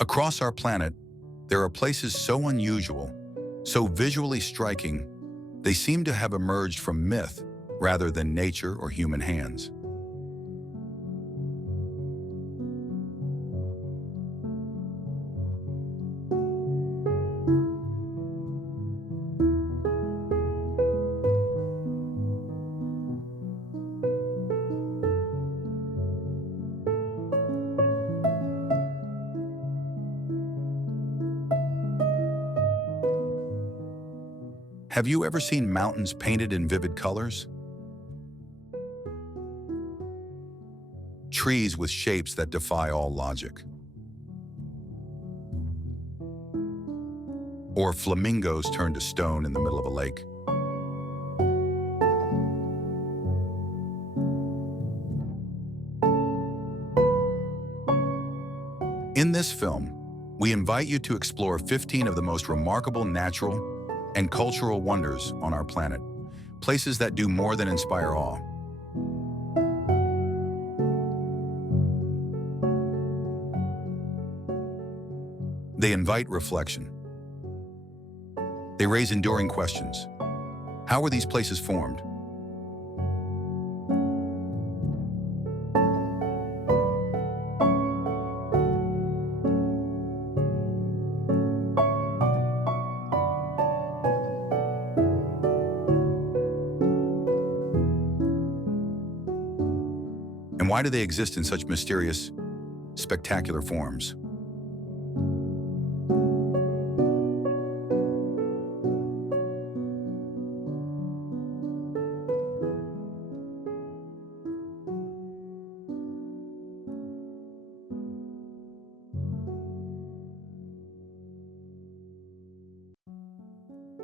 Across our planet, there are places so unusual, so visually striking, they seem to have emerged from myth rather than nature or human hands. Have you ever seen mountains painted in vivid colors? Trees with shapes that defy all logic? Or flamingos turned to stone in the middle of a lake? In this film, we invite you to explore 15 of the most remarkable natural and cultural wonders on our planet, places that do more than inspire awe. They invite reflection. They raise enduring questions. How were these places formed? And why do they exist in such mysterious, spectacular forms?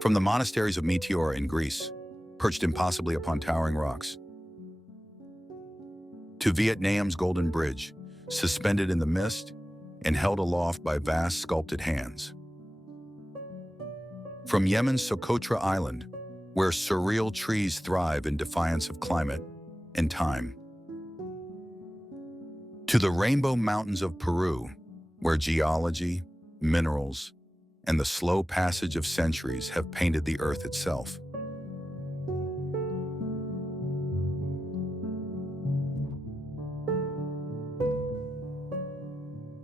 From the monasteries of Meteora in Greece, perched impossibly upon towering rocks, to Vietnam's Golden Bridge, suspended in the mist and held aloft by vast sculpted hands. From Yemen's Socotra Island, where surreal trees thrive in defiance of climate and time, to the Rainbow Mountains of Peru, where geology, minerals, and the slow passage of centuries have painted the earth itself.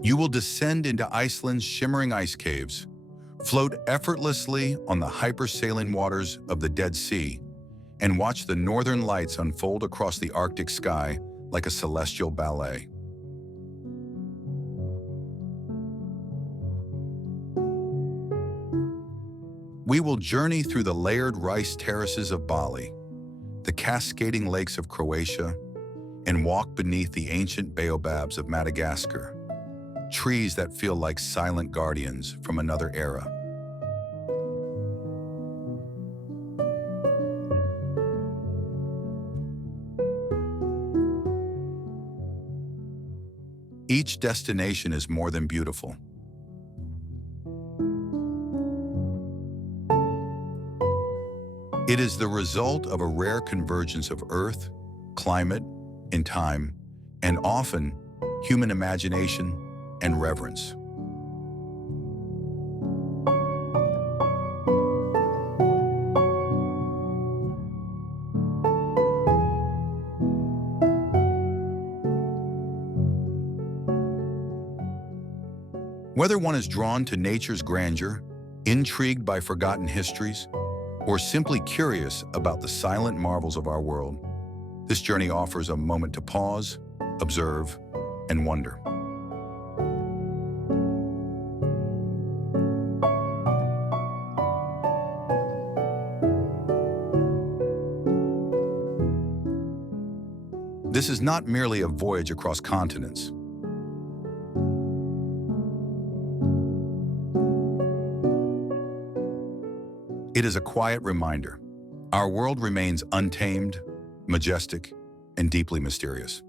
You will descend into Iceland's shimmering ice caves, float effortlessly on the hypersaline waters of the Dead Sea, and watch the northern lights unfold across the Arctic sky like a celestial ballet. We will journey through the layered rice terraces of Bali, the cascading lakes of Croatia, and walk beneath the ancient baobabs of Madagascar, trees that feel like silent guardians from another era. Each destination is more than beautiful. It is the result of a rare convergence of earth, climate, and time, and often human imagination and reverence. Whether one is drawn to nature's grandeur, intrigued by forgotten histories, or simply curious about the silent marvels of our world, this journey offers a moment to pause, observe, and wonder. This is not merely a voyage across continents. It is a quiet reminder. Our world remains untamed, majestic, and deeply mysterious.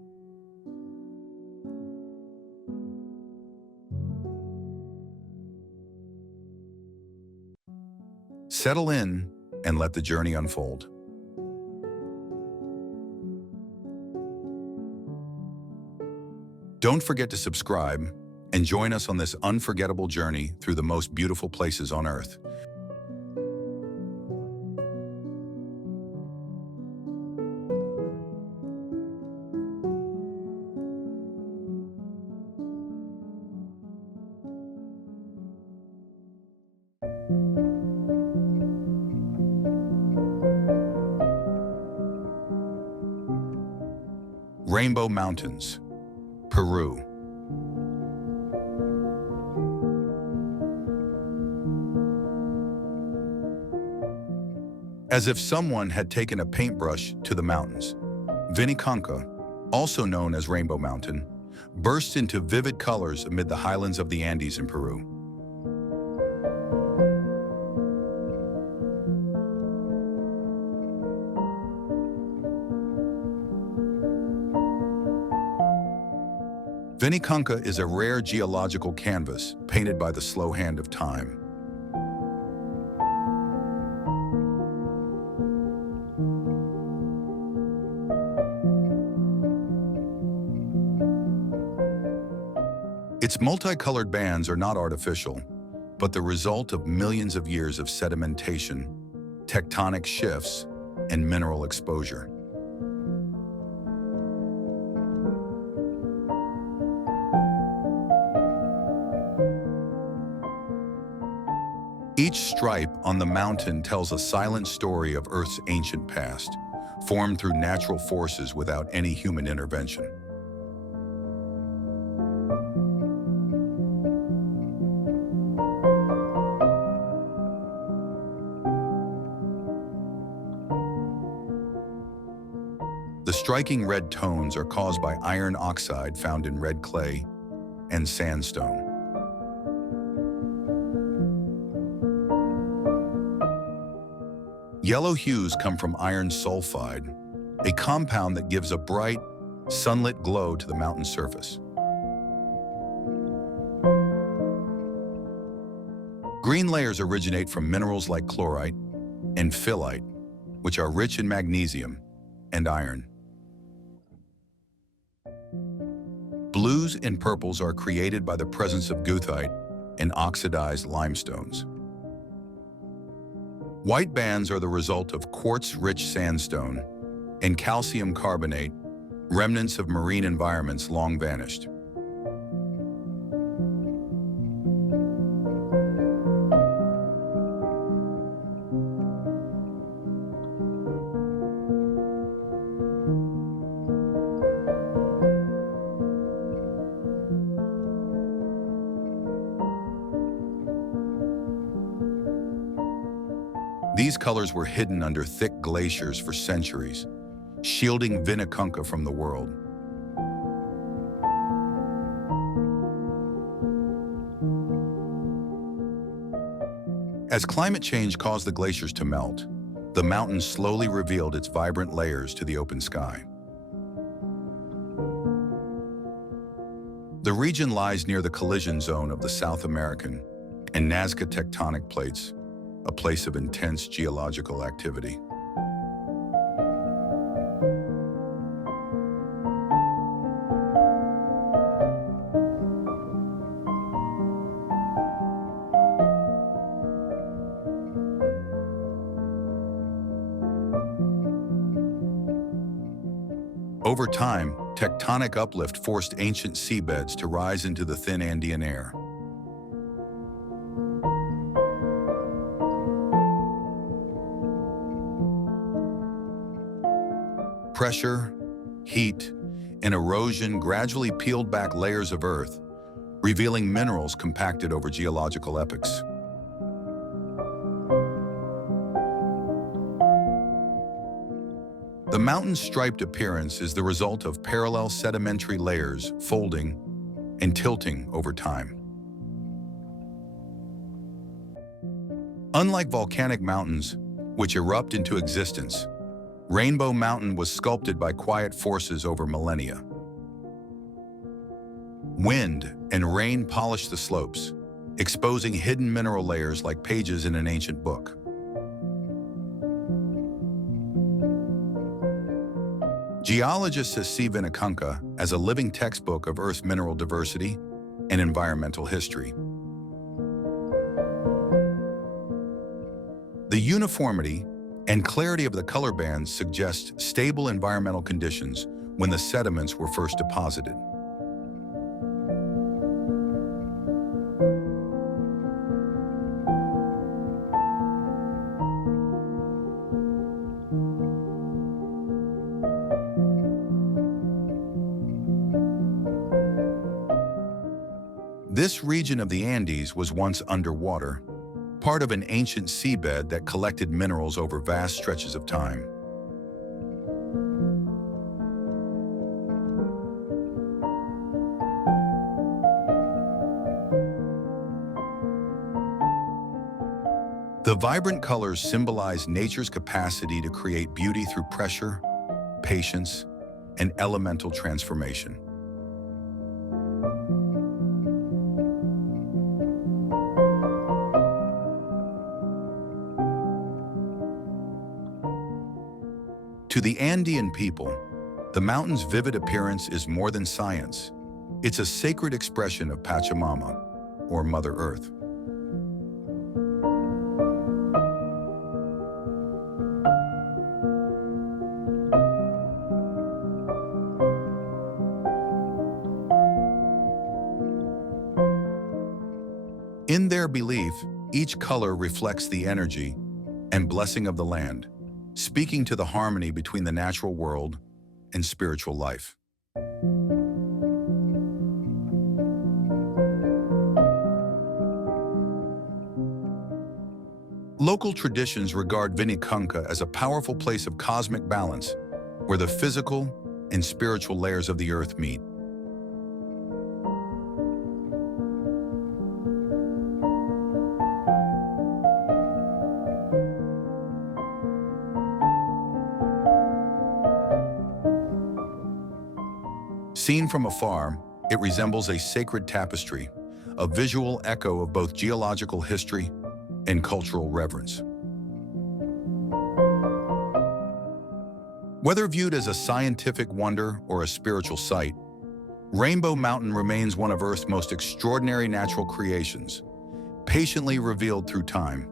Settle in and let the journey unfold. Don't forget to subscribe and join us on this unforgettable journey through the most beautiful places on Earth. Rainbow Mountains, Peru. As if someone had taken a paintbrush to the mountains, Vinicunca, also known as Rainbow Mountain, bursts into vivid colors amid the highlands of the Andes in Peru. Vinicunca is a rare geological canvas painted by the slow hand of time. Its multicolored bands are not artificial, but the result of millions of years of sedimentation, tectonic shifts, and mineral exposure. Each stripe on the mountain tells a silent story of Earth's ancient past, formed through natural forces without any human intervention. The striking red tones are caused by iron oxide found in red clay and sandstone. Yellow hues come from iron sulfide, a compound that gives a bright, sunlit glow to the mountain surface. Green layers originate from minerals like chlorite and phyllite, which are rich in magnesium and iron. Blues and purples are created by the presence of goethite and oxidized limestones. White bands are the result of quartz-rich sandstone and calcium carbonate, remnants of marine environments long vanished. These colors were hidden under thick glaciers for centuries, shielding Vinicunca from the world. As climate change caused the glaciers to melt, the mountain slowly revealed its vibrant layers to the open sky. The region lies near the collision zone of the South American and Nazca tectonic plates, a place of intense geological activity. Over time, tectonic uplift forced ancient seabeds to rise into the thin Andean air. Pressure, heat, and erosion gradually peeled back layers of Earth, revealing minerals compacted over geological epochs. The mountain's striped appearance is the result of parallel sedimentary layers folding and tilting over time. Unlike volcanic mountains, which erupt into existence, Rainbow Mountain was sculpted by quiet forces over millennia. Wind and rain polished the slopes, exposing hidden mineral layers like pages in an ancient book. Geologists see Vinicunca as a living textbook of Earth's mineral diversity, and environmental history. The uniformity and clarity of the color bands suggest stable environmental conditions when the sediments were first deposited. This region of the Andes was once underwater, part of an ancient seabed that collected minerals over vast stretches of time. The vibrant colors symbolize nature's capacity to create beauty through pressure, patience, and elemental transformation. To the Andean people, the mountain's vivid appearance is more than science. It's a sacred expression of Pachamama, or Mother Earth. In their belief, each color reflects the energy and blessing of the land, speaking to the harmony between the natural world and spiritual life. Local traditions regard Vinicunca as a powerful place of cosmic balance, where the physical and spiritual layers of the earth meet. Seen from afar, it resembles a sacred tapestry, a visual echo of both geological history and cultural reverence. Whether viewed as a scientific wonder or a spiritual sight, Rainbow Mountain remains one of Earth's most extraordinary natural creations, patiently revealed through time.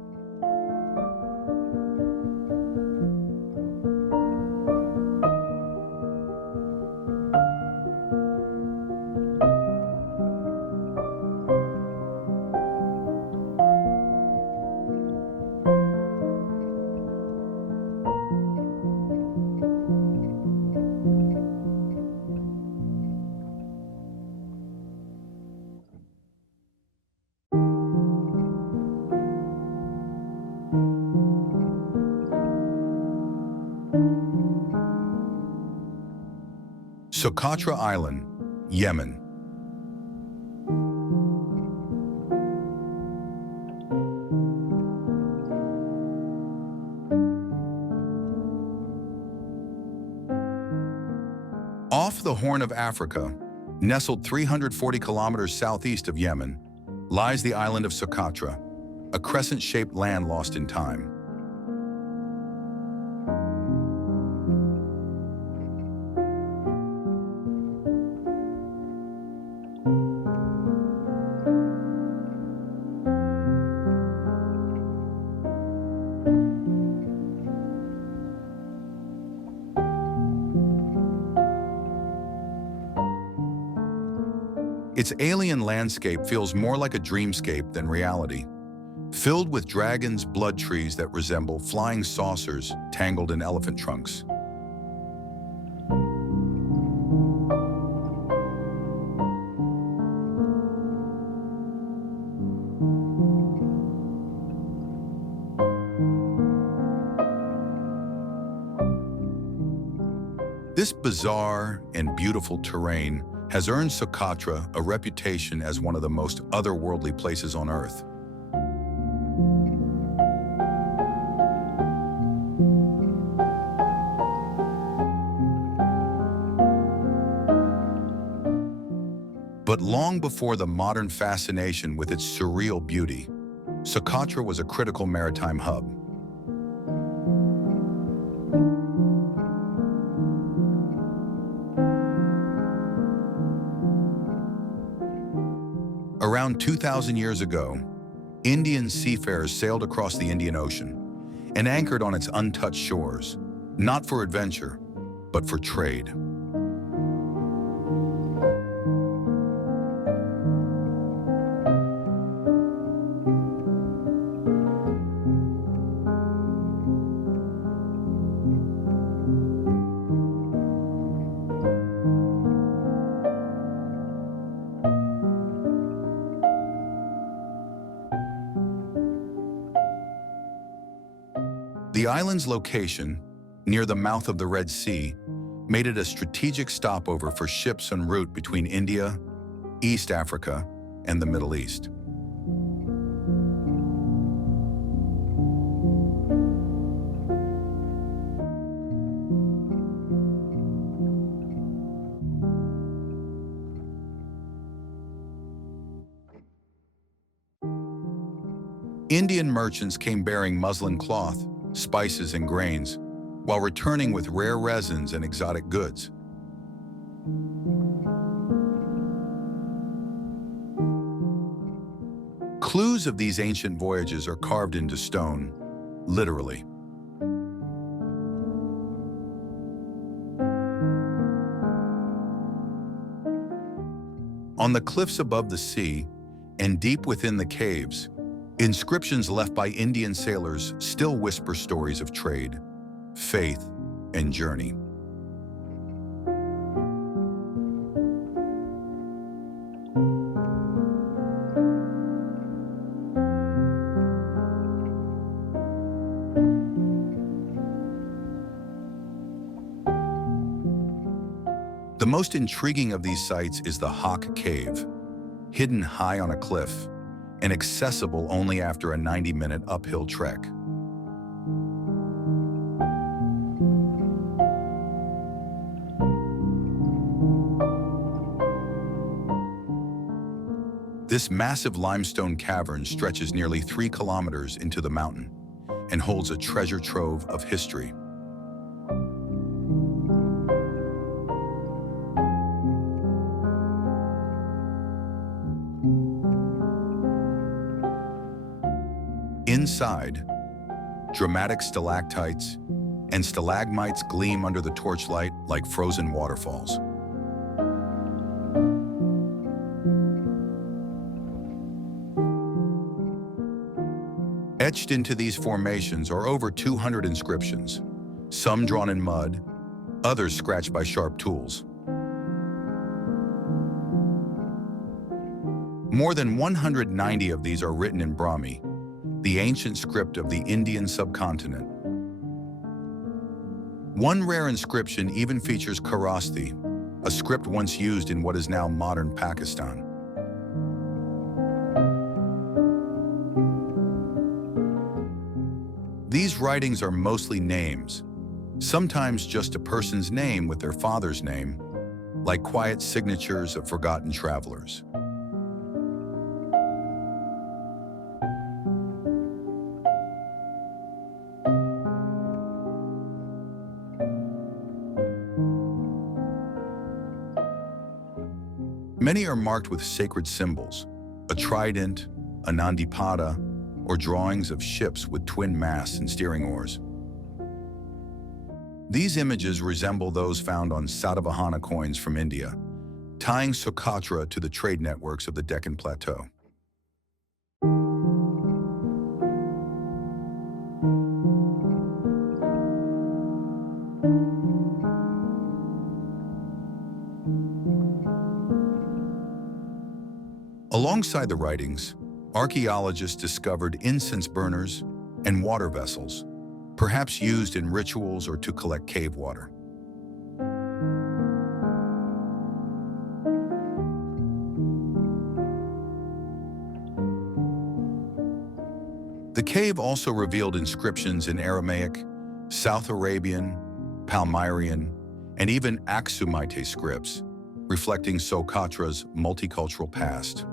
Socotra Island, Yemen. Off the Horn of Africa, nestled 340 kilometers southeast of Yemen, lies the island of Socotra, a crescent-shaped land lost in time. Its alien landscape feels more like a dreamscape than reality, filled with dragons' blood trees that resemble flying saucers tangled in elephant trunks. This bizarre and beautiful terrain has earned Socotra a reputation as one of the most otherworldly places on Earth. But long before the modern fascination with its surreal beauty, Socotra was a critical maritime hub. Around 2,000 years ago, Indian seafarers sailed across the Indian Ocean and anchored on its untouched shores, not for adventure, but for trade. The island's location, near the mouth of the Red Sea, made it a strategic stopover for ships en route between India, East Africa, and the Middle East. Indian merchants came bearing muslin cloth, spices, and grains, while returning with rare resins and exotic goods. Clues of these ancient voyages are carved into stone, literally. On the cliffs above the sea, and deep within the caves, inscriptions left by Indian sailors still whisper stories of trade, faith, and journey. The most intriguing of these sites is the Hawk Cave, hidden high on a cliff and accessible only after a 90-minute uphill trek. This massive limestone cavern stretches nearly 3 kilometers into the mountain and holds a treasure trove of history. Inside, dramatic stalactites and stalagmites gleam under the torchlight like frozen waterfalls. Etched into these formations are over 200 inscriptions, some drawn in mud, others scratched by sharp tools. More than 190 of these are written in Brahmi, the ancient script of the Indian subcontinent. One rare inscription even features Kharosthi, a script once used in what is now modern Pakistan. These writings are mostly names, sometimes just a person's name with their father's name, like quiet signatures of forgotten travelers. Many are marked with sacred symbols, a trident, a nandipada, or drawings of ships with twin masts and steering oars. These images resemble those found on Satavahana coins from India, tying Socotra to the trade networks of the Deccan Plateau. Alongside the writings, archaeologists discovered incense burners and water vessels, perhaps used in rituals or to collect cave water. The cave also revealed inscriptions in Aramaic, South Arabian, Palmyrian, and even Aksumite scripts, reflecting Socotra's multicultural past.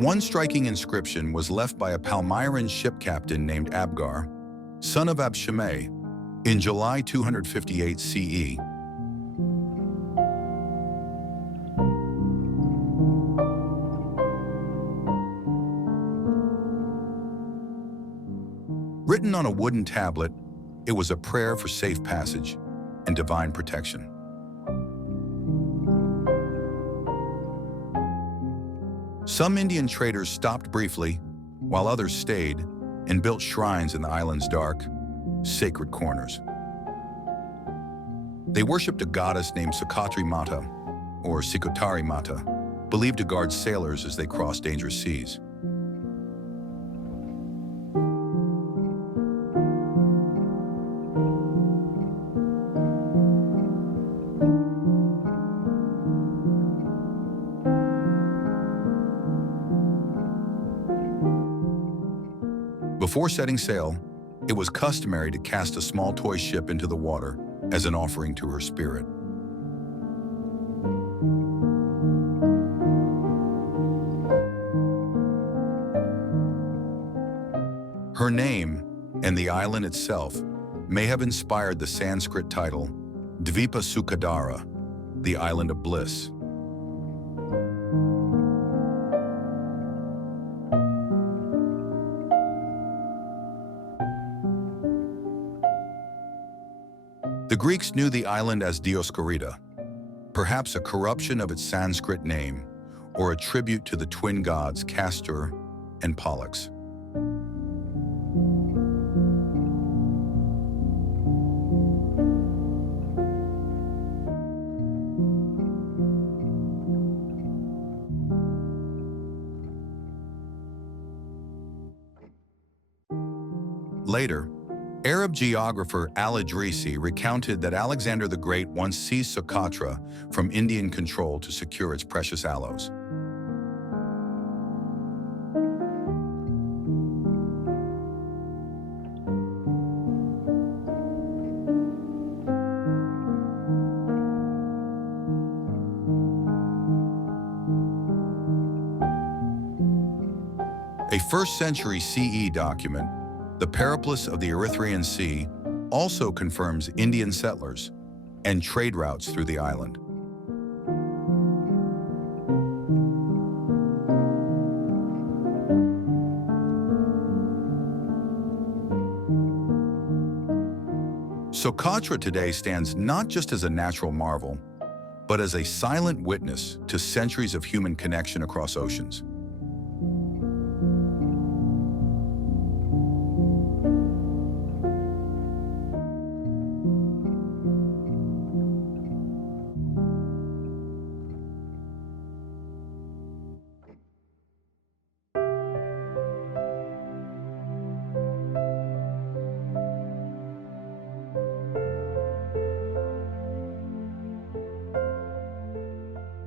One striking inscription was left by a Palmyran ship captain named Abgar, son of Abshimei, in July 258 CE. Written on a wooden tablet, it was a prayer for safe passage and divine protection. Some Indian traders stopped briefly, while others stayed and built shrines in the island's dark, sacred corners. They worshipped a goddess named Sakatri Mata, or Sikotari Mata, believed to guard sailors as they crossed dangerous seas. Before setting sail, it was customary to cast a small toy ship into the water as an offering to her spirit. Her name and the island itself may have inspired the Sanskrit title Dvipa Sukhadara, the Island of Bliss. The Greeks knew the island as Dioscorida, perhaps a corruption of its Sanskrit name or a tribute to the twin gods Castor and Pollux. Later, Arab geographer Al-Idrisi recounted that Alexander the Great once seized Socotra from Indian control to secure its precious aloes. A 1st century CE document, The Periplus of the Erythraean Sea, also confirms Indian settlers and trade routes through the island. Socotra today stands not just as a natural marvel, but as a silent witness to centuries of human connection across oceans.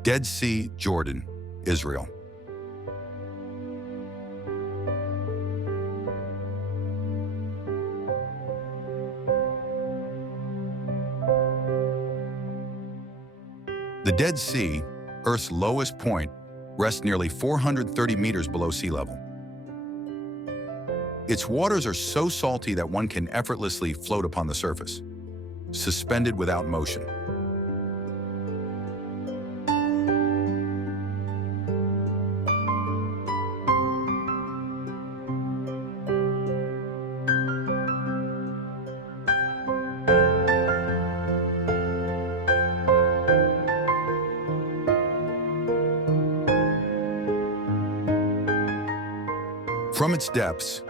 Dead Sea, Jordan, Israel. The Dead Sea, Earth's lowest point, rests nearly 430 meters below sea level. Its waters are so salty that one can effortlessly float upon the surface, suspended without motion. From its depths,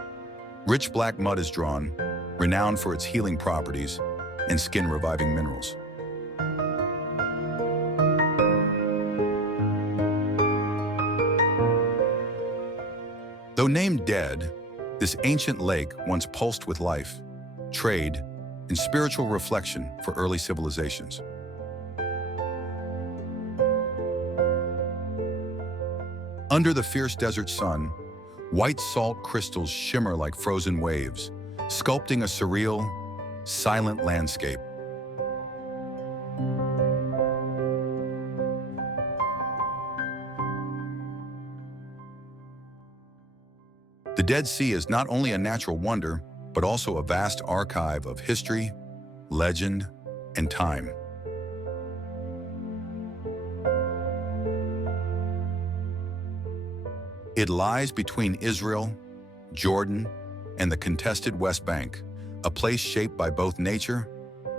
rich black mud is drawn, renowned for its healing properties and skin-reviving minerals. Though named Dead, this ancient lake once pulsed with life, trade, and spiritual reflection for early civilizations. Under the fierce desert sun, white salt crystals shimmer like frozen waves, sculpting a surreal, silent landscape. Dead Sea is not only a natural wonder, but also a vast archive of history, legend, and time. It lies between Israel, Jordan, and the contested West Bank, a place shaped by both nature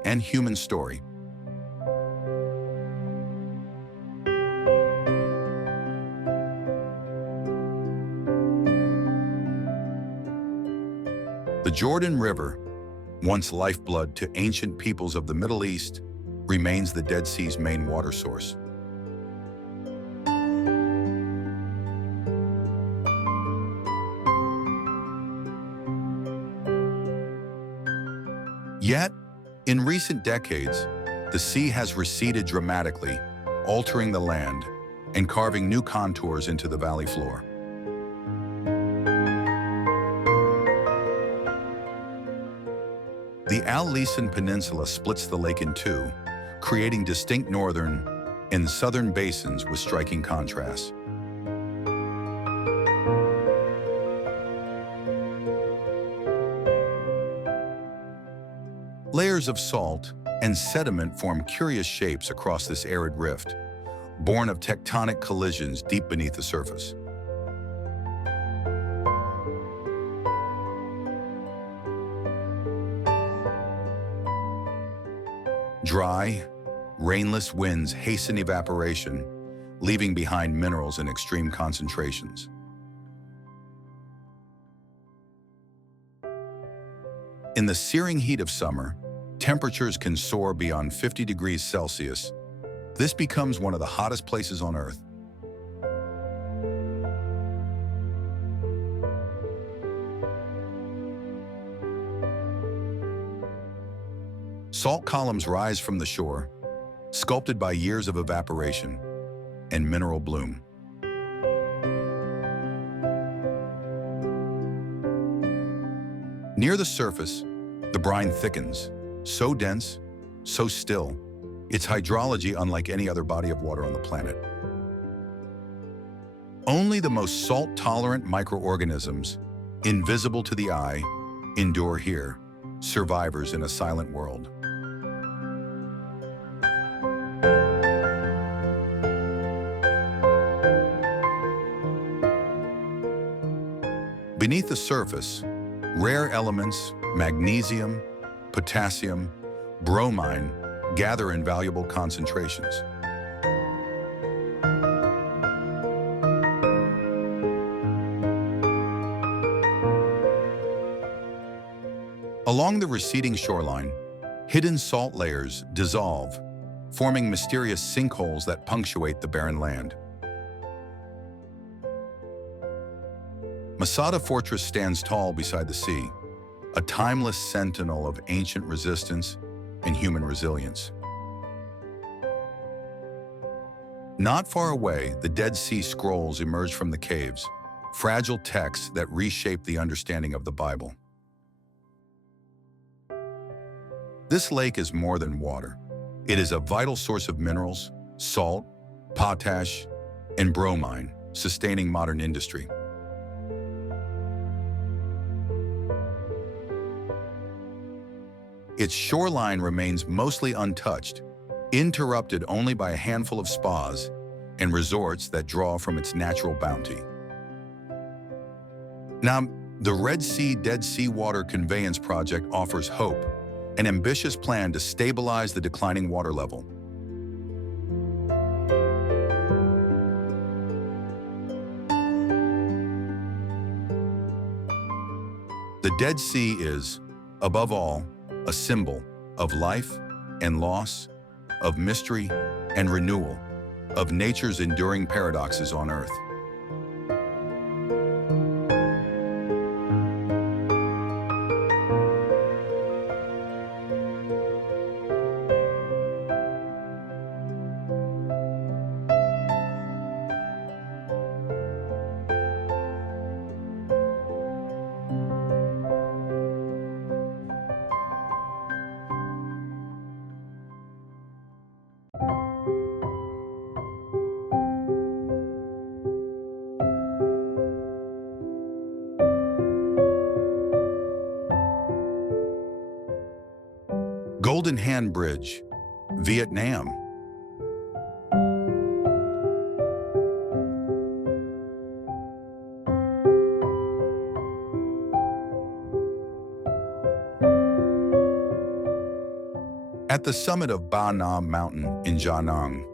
and human story. The Jordan River, once lifeblood to ancient peoples of the Middle East, remains the Dead Sea's main water source. Yet, in recent decades, the sea has receded dramatically, altering the land and carving new contours into the valley floor. The Al Lisan Peninsula splits the lake in two, creating distinct northern and southern basins with striking contrasts. Layers of salt and sediment form curious shapes across this arid rift, born of tectonic collisions deep beneath the surface. Dry, rainless winds hasten evaporation, leaving behind minerals in extreme concentrations. In the searing heat of summer, temperatures can soar beyond 50 degrees Celsius. This becomes one of the hottest places on Earth. Salt columns rise from the shore, sculpted by years of evaporation and mineral bloom. Near the surface, the brine thickens, so dense, so still, its hydrology unlike any other body of water on the planet. Only the most salt-tolerant microorganisms, invisible to the eye, endure here, survivors in a silent world. Beneath the surface, rare elements, magnesium, potassium, bromine, gather in valuable concentrations. Along the receding shoreline, hidden salt layers dissolve, forming mysterious sinkholes that punctuate the barren land. Masada Fortress stands tall beside the sea, a timeless sentinel of ancient resistance and human resilience. Not far away, the Dead Sea Scrolls emerge from the caves, fragile texts that reshape the understanding of the Bible. This lake is more than water. It is a vital source of minerals, salt, potash, and bromine, sustaining modern industry. Its shoreline remains mostly untouched, interrupted only by a handful of spas and resorts that draw from its natural bounty. Now, the Red Sea Dead Sea Water Conveyance Project offers hope, an ambitious plan to stabilize the declining water level. The Dead Sea is, above all, a symbol of life and loss, of mystery and renewal, of nature's enduring paradoxes on Earth. Golden Hand Bridge, Vietnam. At the summit of Ba Nam Mountain in Gia Nang,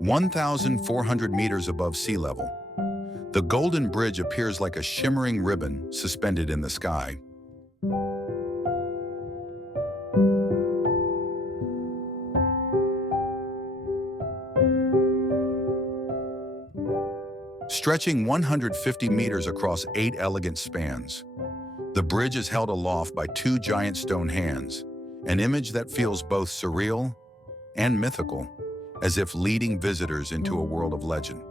1,400 meters above sea level, the Golden Bridge appears like a shimmering ribbon suspended in the sky. Stretching 150 meters across 8 elegant spans, the bridge is held aloft by 2 giant stone hands, an image that feels both surreal and mythical, as if leading visitors into a world of legend.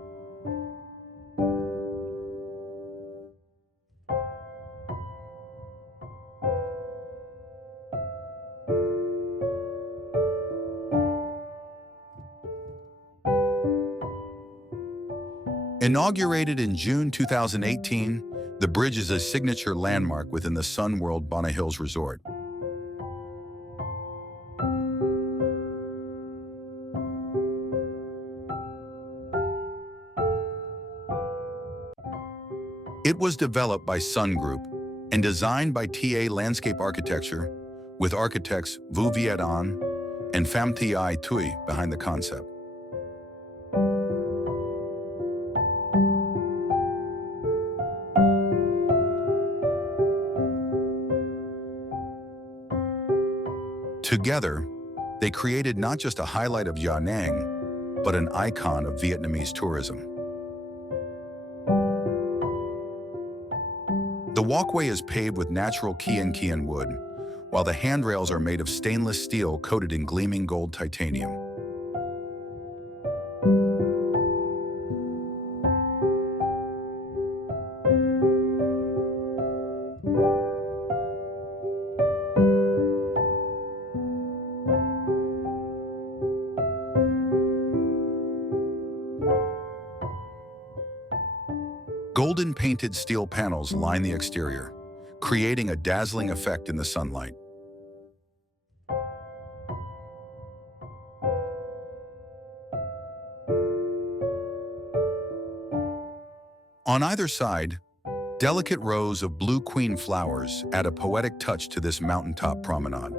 Inaugurated in June 2018, the bridge is a signature landmark within the Sun World Bana Hills Resort. It was developed by Sun Group and designed by TA Landscape Architecture, with architects Vu Viet An and Pham Thi Ai Thuy behind the concept. Together, they created not just a highlight of Da Nang, but an icon of Vietnamese tourism. The walkway is paved with natural Kien wood, while the handrails are made of stainless steel coated in gleaming gold titanium. Golden painted steel panels line the exterior, creating a dazzling effect in the sunlight. On either side, delicate rows of blue queen flowers add a poetic touch to this mountaintop promenade.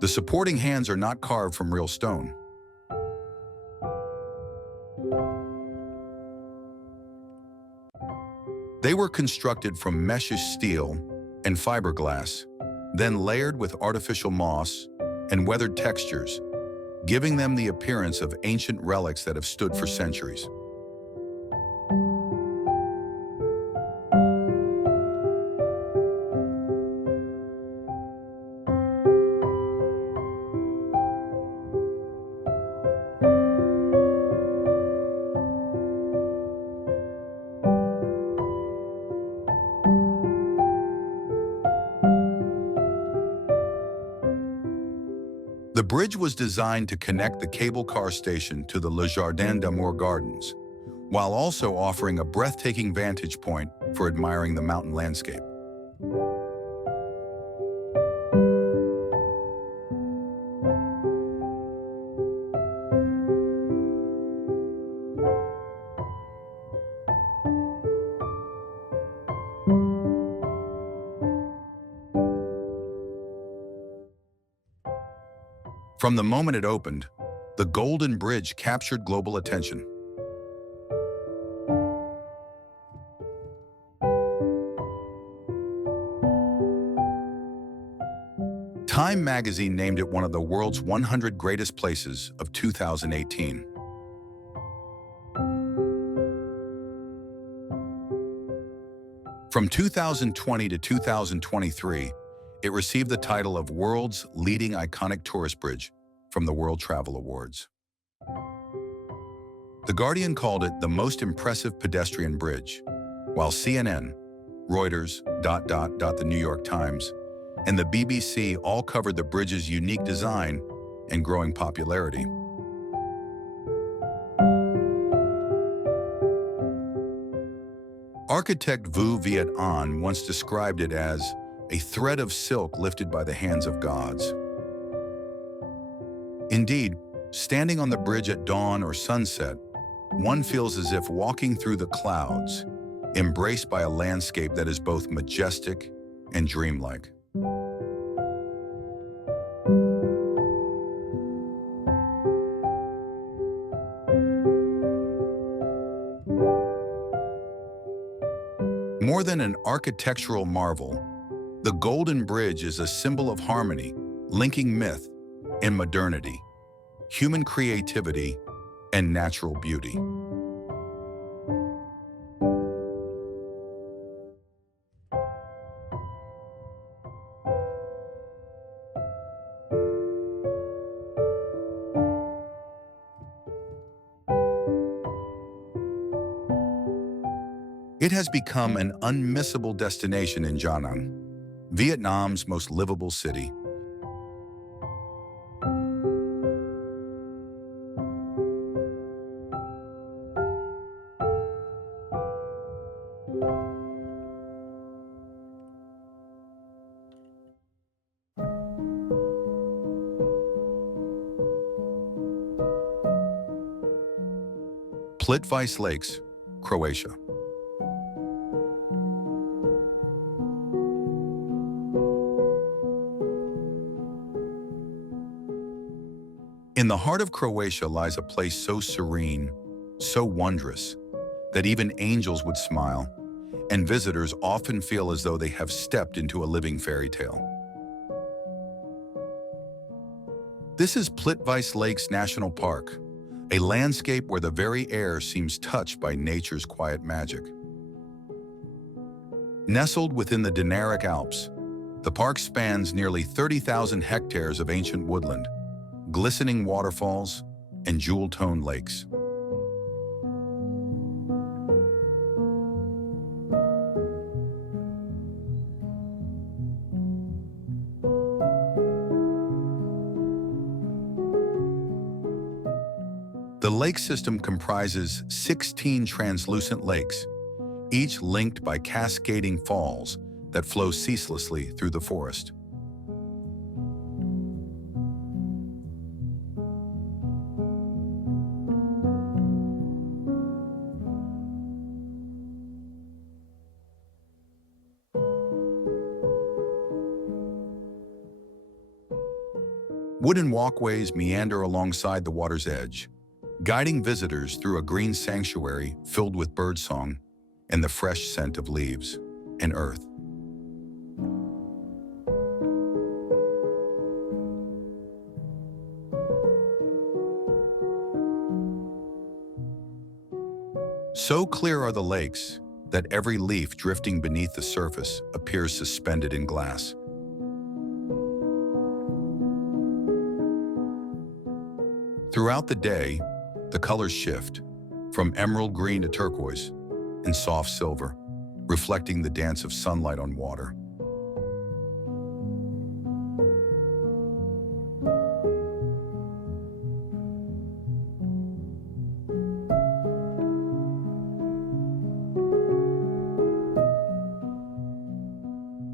The supporting hands are not carved from real stone. They were constructed from meshed steel and fiberglass, then layered with artificial moss and weathered textures, giving them the appearance of ancient relics that have stood for centuries. The bridge was designed to connect the cable car station to the Le Jardin d'Amour Gardens, while also offering a breathtaking vantage point for admiring the mountain landscape. From the moment it opened, the Golden Bridge captured global attention. Time magazine named it one of the world's 100 greatest places of 2018. From 2020 to 2023, it received the title of World's Leading Iconic Tourist Bridge from the World Travel Awards. The Guardian called it the most impressive pedestrian bridge, while CNN, Reuters, The New York Times, and the BBC all covered the bridge's unique design and growing popularity. Architect Vu Viet An once described it as a thread of silk lifted by the hands of gods. Indeed, standing on the bridge at dawn or sunset, one feels as if walking through the clouds, embraced by a landscape that is both majestic and dreamlike. More than an architectural marvel, the Golden Bridge is a symbol of harmony, linking myth and modernity, human creativity, and natural beauty. It has become an unmissable destination in Da Nang, Vietnam's most livable city. Plitvice Lakes, Croatia. In the heart of Croatia lies a place so serene, so wondrous, that even angels would smile, and visitors often feel as though they have stepped into a living fairy tale. This is Plitvice Lakes National Park, a landscape where the very air seems touched by nature's quiet magic. Nestled within the Dinaric Alps, the park spans nearly 30,000 hectares of ancient woodland, glistening waterfalls, and jewel-toned lakes. The lake system comprises 16 translucent lakes, each linked by cascading falls that flow ceaselessly through the forest. Wooden walkways meander alongside the water's edge, guiding visitors through a green sanctuary filled with birdsong and the fresh scent of leaves and earth. So clear are the lakes that every leaf drifting beneath the surface appears suspended in glass. Throughout the day, the colors shift, from emerald green to turquoise and soft silver, reflecting the dance of sunlight on water.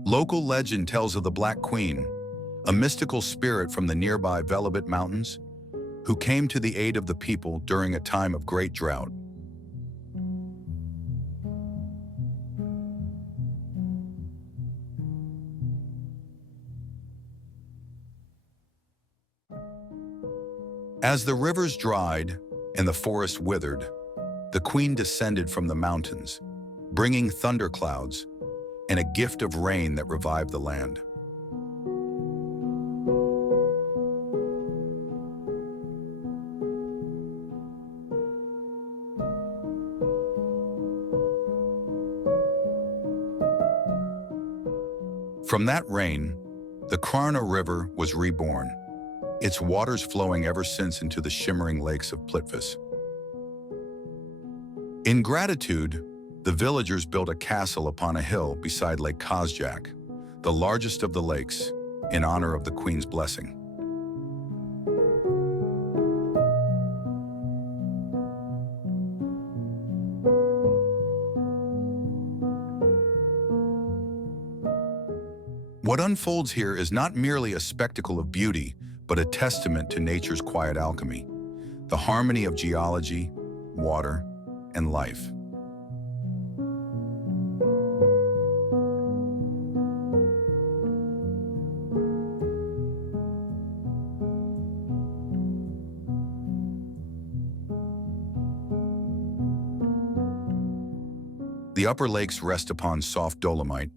Local legend tells of the Black Queen, a mystical spirit from the nearby Velebit Mountains, who came to the aid of the people during a time of great drought. As the rivers dried and the forest withered, the queen descended from the mountains, bringing thunderclouds and a gift of rain that revived the land. From that rain, the Krana River was reborn, its waters flowing ever since into the shimmering lakes of Plitvice. In gratitude, the villagers built a castle upon a hill beside Lake Kozjak, the largest of the lakes, in honor of the Queen's blessing. What unfolds here is not merely a spectacle of beauty, but a testament to nature's quiet alchemy, the harmony of geology, water, and life. The upper lakes rest upon soft dolomite,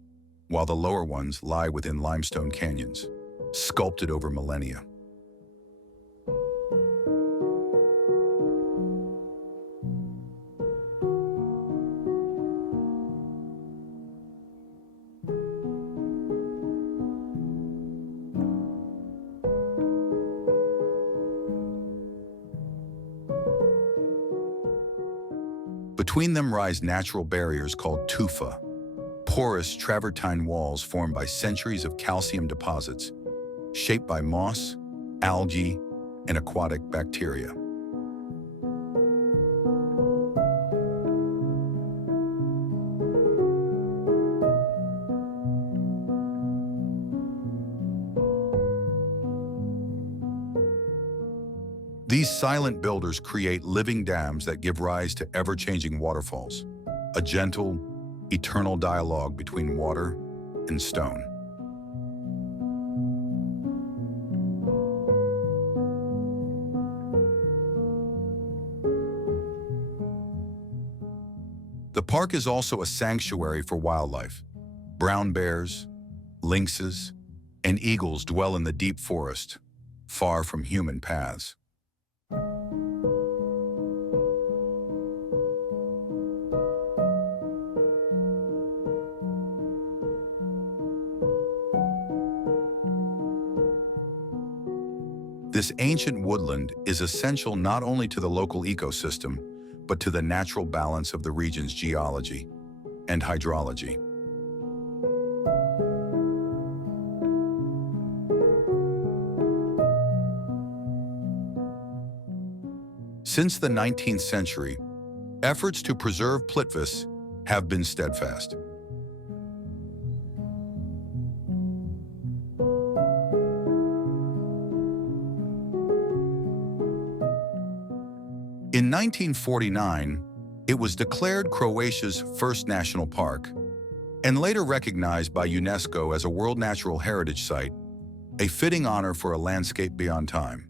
while the lower ones lie within limestone canyons, sculpted over millennia. Between them rise natural barriers called tufa, porous travertine walls formed by centuries of calcium deposits, shaped by moss, algae, and aquatic bacteria. These silent builders create living dams that give rise to ever-changing waterfalls, a gentle, eternal dialogue between water and stone. The park is also a sanctuary for wildlife. Brown bears, lynxes, and eagles dwell in the deep forest, far from human paths. This ancient woodland is essential not only to the local ecosystem, but to the natural balance of the region's geology and hydrology. Since the 19th century, efforts to preserve Plitvice have been steadfast. In 1949, it was declared Croatia's first national park, and later recognized by UNESCO as a World Natural Heritage Site, a fitting honor for a landscape beyond time.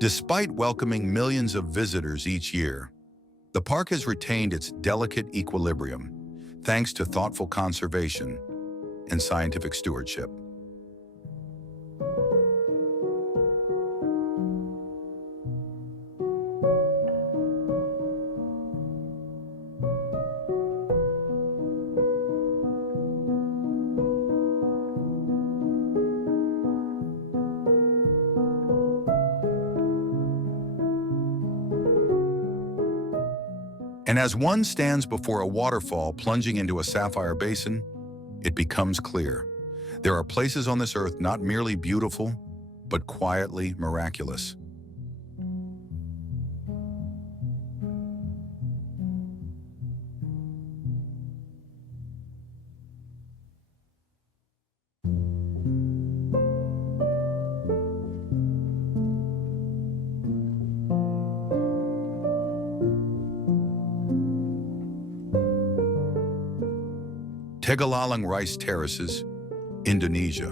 Despite welcoming millions of visitors each year, the park has retained its delicate equilibrium thanks to thoughtful conservation and scientific stewardship. And as one stands before a waterfall plunging into a sapphire basin, it becomes clear. There are places on this earth not merely beautiful, but quietly miraculous. Tegalalang Rice Terraces, Indonesia.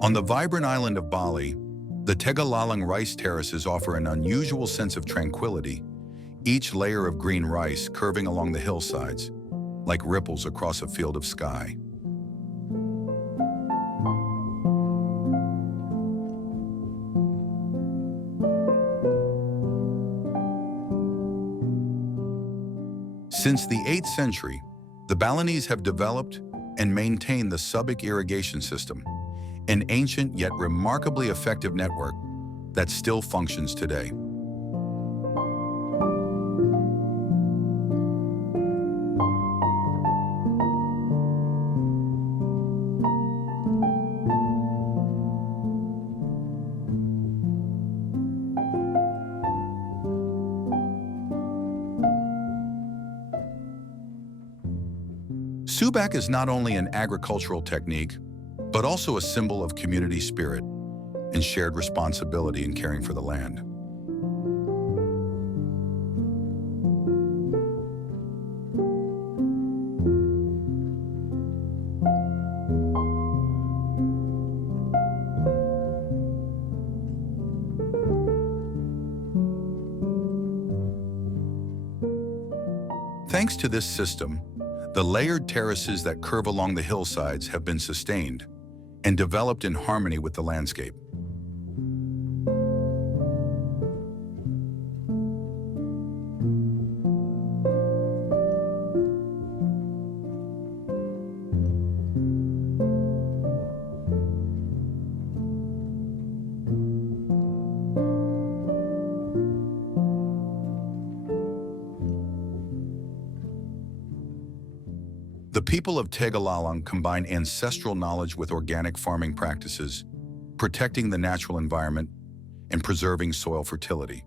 On the vibrant island of Bali, the Tegalalang Rice Terraces offer an unusual sense of tranquility, each layer of green rice curving along the hillsides, like ripples across a field of sky. Since the 8th century, the Balinese have developed and maintained the Subic irrigation system, an ancient yet remarkably effective network that still functions today. Subak is not only an agricultural technique, but also a symbol of community spirit and shared responsibility in caring for the land. Thanks to this system, the layered terraces that curve along the hillsides have been sustained and developed in harmony with the landscape. The people of Tegalalang combine ancestral knowledge with organic farming practices, protecting the natural environment and preserving soil fertility.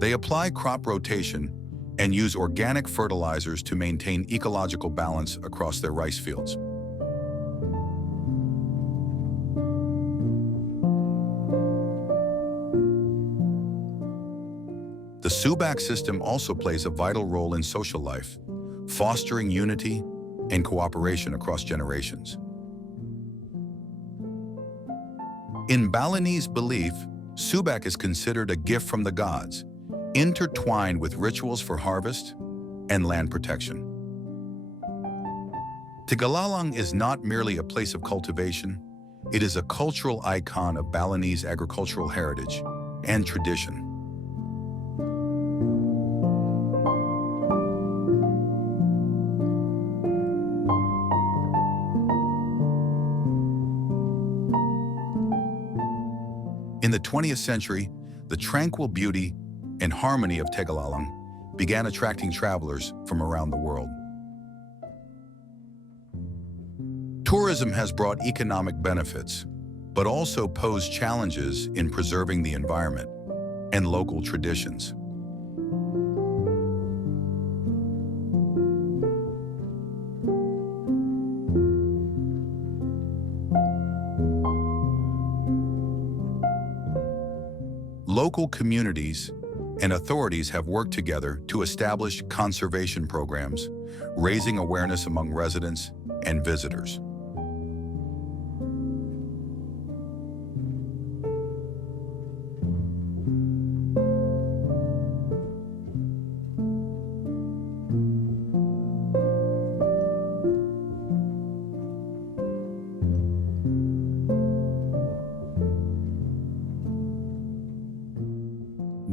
They apply crop rotation and use organic fertilizers to maintain ecological balance across their rice fields. The Subak system also plays a vital role in social life, fostering unity and cooperation across generations. In Balinese belief, Subak is considered a gift from the gods, intertwined with rituals for harvest and land protection. Tegalalang is not merely a place of cultivation, it is a cultural icon of Balinese agricultural heritage and tradition. In the 20th century, the tranquil beauty and harmony of Tegalalang began attracting travelers from around the world. Tourism has brought economic benefits, but also posed challenges in preserving the environment and local traditions. Local communities and authorities have worked together to establish conservation programs, raising awareness among residents and visitors.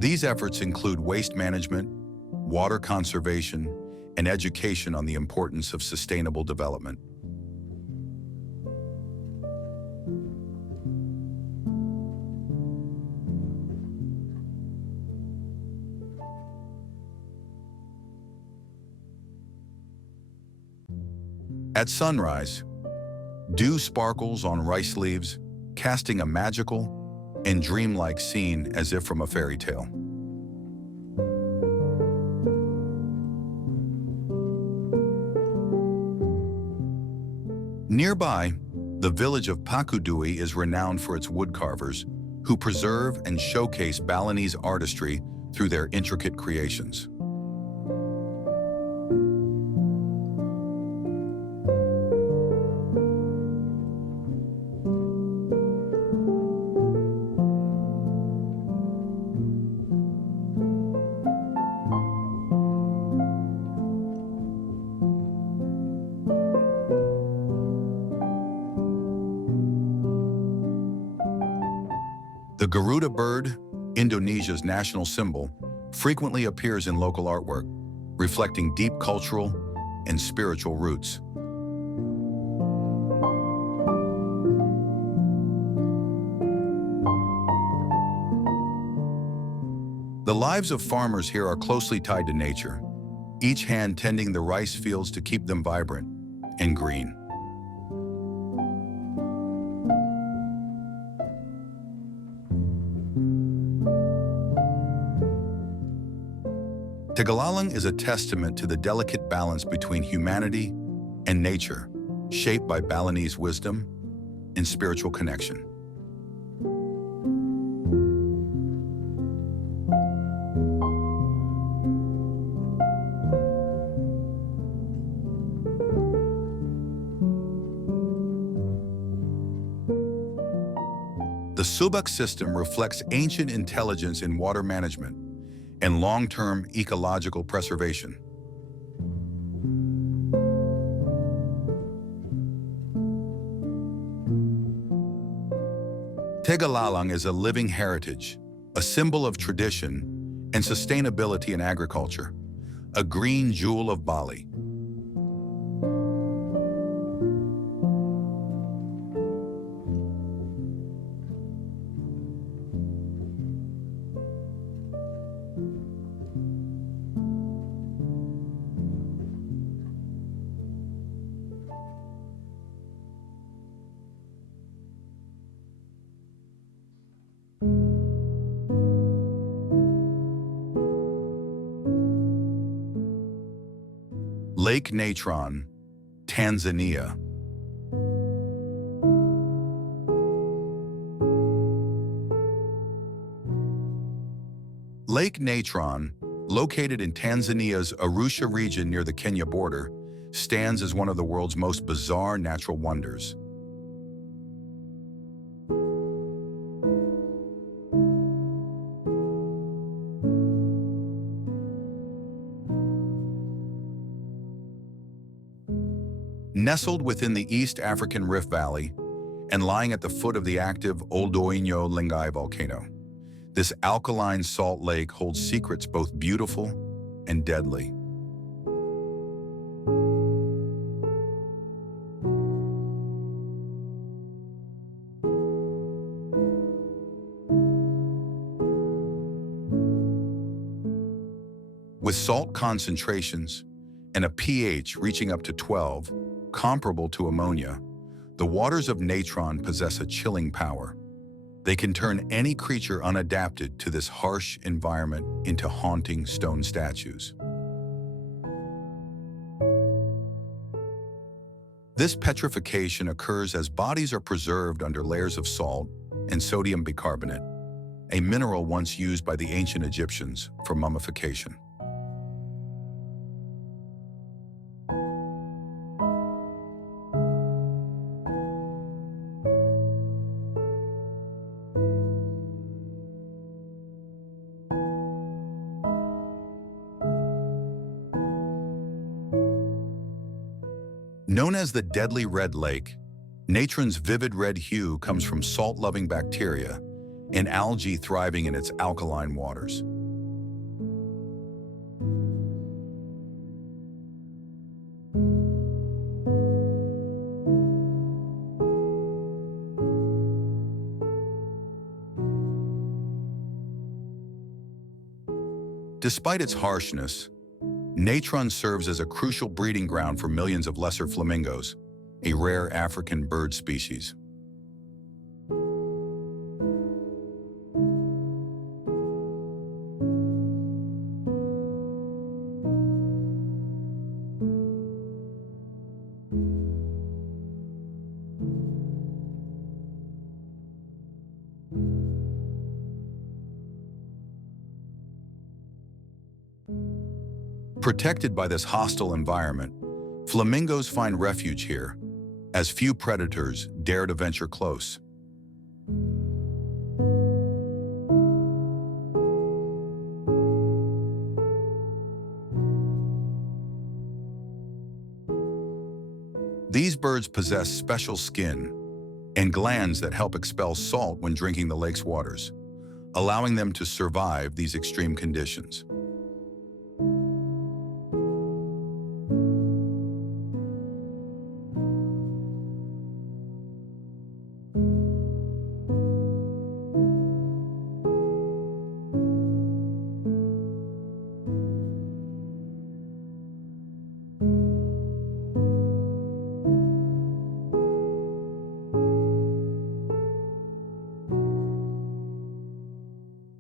These efforts include waste management, water conservation, and education on the importance of sustainable development. At sunrise, dew sparkles on rice leaves, casting a magical and dreamlike scene as if from a fairy tale. Nearby, the village of Pakudui is renowned for its woodcarvers, who preserve and showcase Balinese artistry through their intricate creations. The Garuda bird, Indonesia's national symbol, frequently appears in local artwork, reflecting deep cultural and spiritual roots. The lives of farmers here are closely tied to nature, each hand tending the rice fields to keep them vibrant and green. Tegalalang is a testament to the delicate balance between humanity and nature, shaped by Balinese wisdom and spiritual connection. The Subak system reflects ancient intelligence in water management and long-term ecological preservation. Tegalalang is a living heritage, a symbol of tradition and sustainability in agriculture, a green jewel of Bali. Lake Natron, Tanzania. Lake Natron, located in Tanzania's Arusha region near the Kenya border, stands as one of the world's most bizarre natural wonders. Nestled within the East African Rift Valley and lying at the foot of the active Oldoinyo Lingai volcano, this alkaline salt lake holds secrets both beautiful and deadly. With salt concentrations and a pH reaching up to 12, comparable to ammonia, the waters of Natron possess a chilling power. They can turn any creature unadapted to this harsh environment into haunting stone statues. This petrification occurs as bodies are preserved under layers of salt and sodium bicarbonate, a mineral once used by the ancient Egyptians for mummification. Known as the deadly red lake, Natron's vivid red hue comes from salt-loving bacteria and algae thriving in its alkaline waters. Despite its harshness, Natron serves as a crucial breeding ground for millions of lesser flamingos, a rare African bird species. Protected by this hostile environment, flamingos find refuge here, as few predators dare to venture close. These birds possess special skin, and glands that help expel salt when drinking the lake's waters, allowing them to survive these extreme conditions.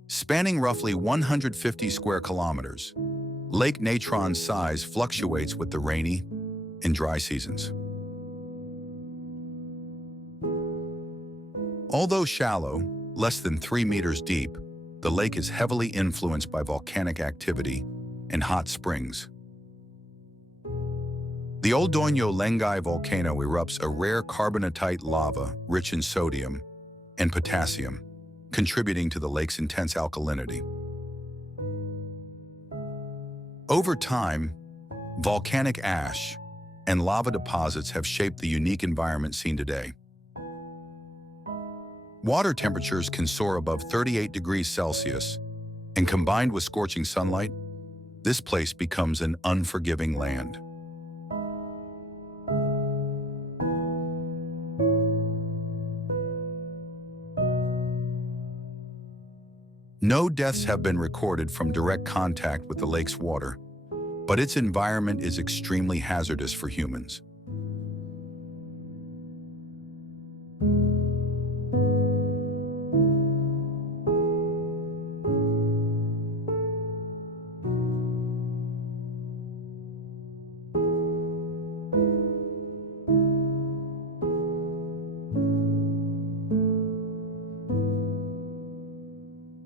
Spanning roughly 150 square kilometers, Lake Natron's size fluctuates with the rainy and dry seasons. Although shallow, less than 3 meters deep, the lake is heavily influenced by volcanic activity and hot springs. The Old Doño Lengai volcano erupts a rare carbonatite lava rich in sodium and potassium, contributing to the lake's intense alkalinity. Over time, volcanic ash and lava deposits have shaped the unique environment seen today. Water temperatures can soar above 38 degrees Celsius, and combined with scorching sunlight, this place becomes an unforgiving land. No deaths have been recorded from direct contact with the lake's water, but its environment is extremely hazardous for humans.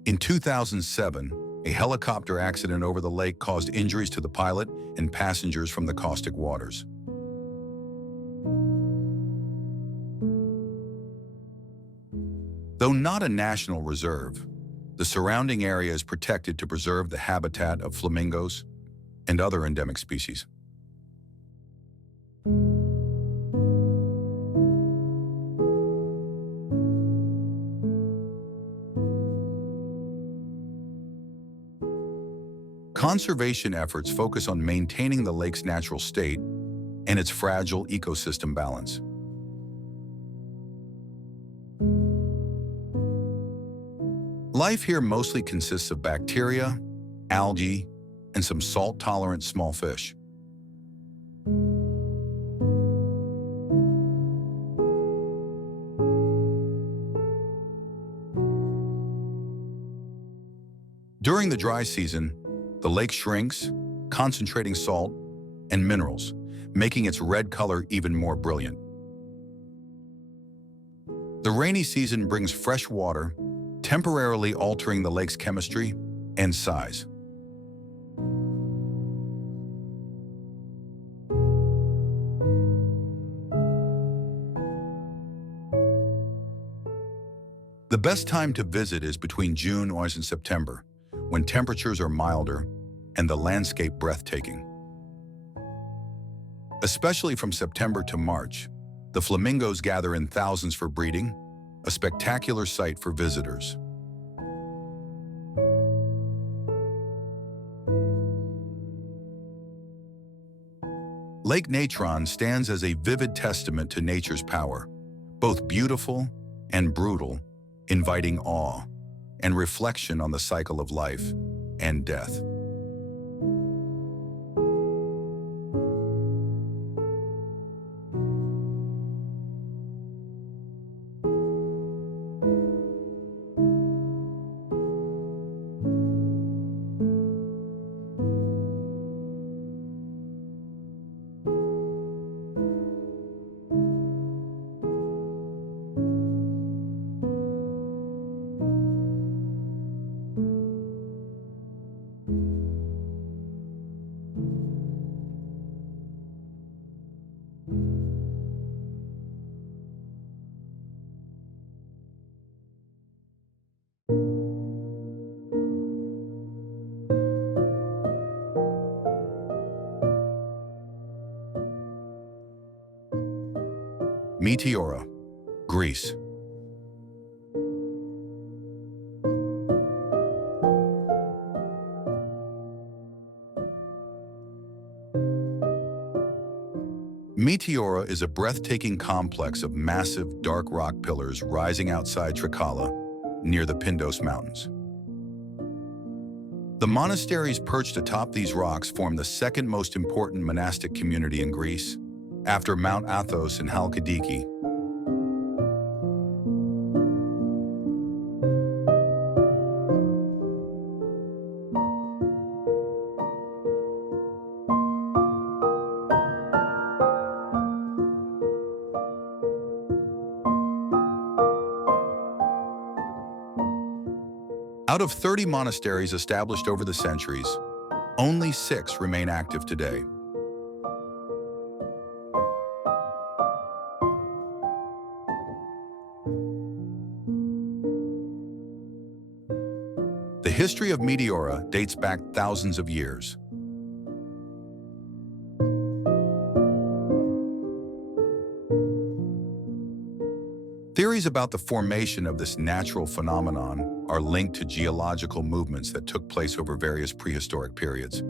In 2007, a helicopter accident over the lake caused injuries to the pilot and passengers from the caustic waters. Though not a national reserve, the surrounding area is protected to preserve the habitat of flamingos and other endemic species. Conservation efforts focus on maintaining the lake's natural state and its fragile ecosystem balance. Life here mostly consists of bacteria, algae, and some salt-tolerant small fish. During the dry season, the lake shrinks, concentrating salt and minerals, making its red color even more brilliant. The rainy season brings fresh water, temporarily altering the lake's chemistry and size. The best time to visit is between June and September, when temperatures are milder and the landscape breathtaking. Especially from September to March, the flamingos gather in thousands for breeding, a spectacular sight for visitors. Lake Natron stands as a vivid testament to nature's power, both beautiful and brutal, inviting awe and reflection on the cycle of life and death. Meteora, Greece. Meteora is a breathtaking complex of massive, dark rock pillars rising outside Trikala, near the Pindos Mountains. The monasteries perched atop these rocks form the second most important monastic community in Greece, after Mount Athos and Halkidiki. Out of 30 monasteries established over the centuries, only 6 remain active today. The history of Meteora dates back thousands of years. Theories about the formation of this natural phenomenon are linked to geological movements that took place over various prehistoric periods.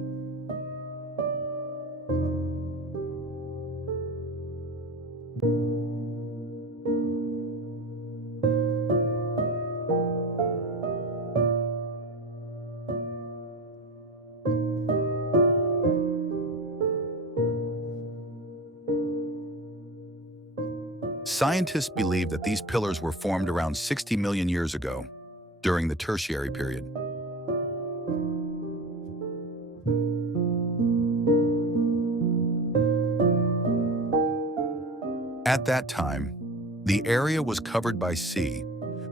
Scientists believe that these pillars were formed around 60 million years ago, during the Tertiary period. At that time, the area was covered by sea,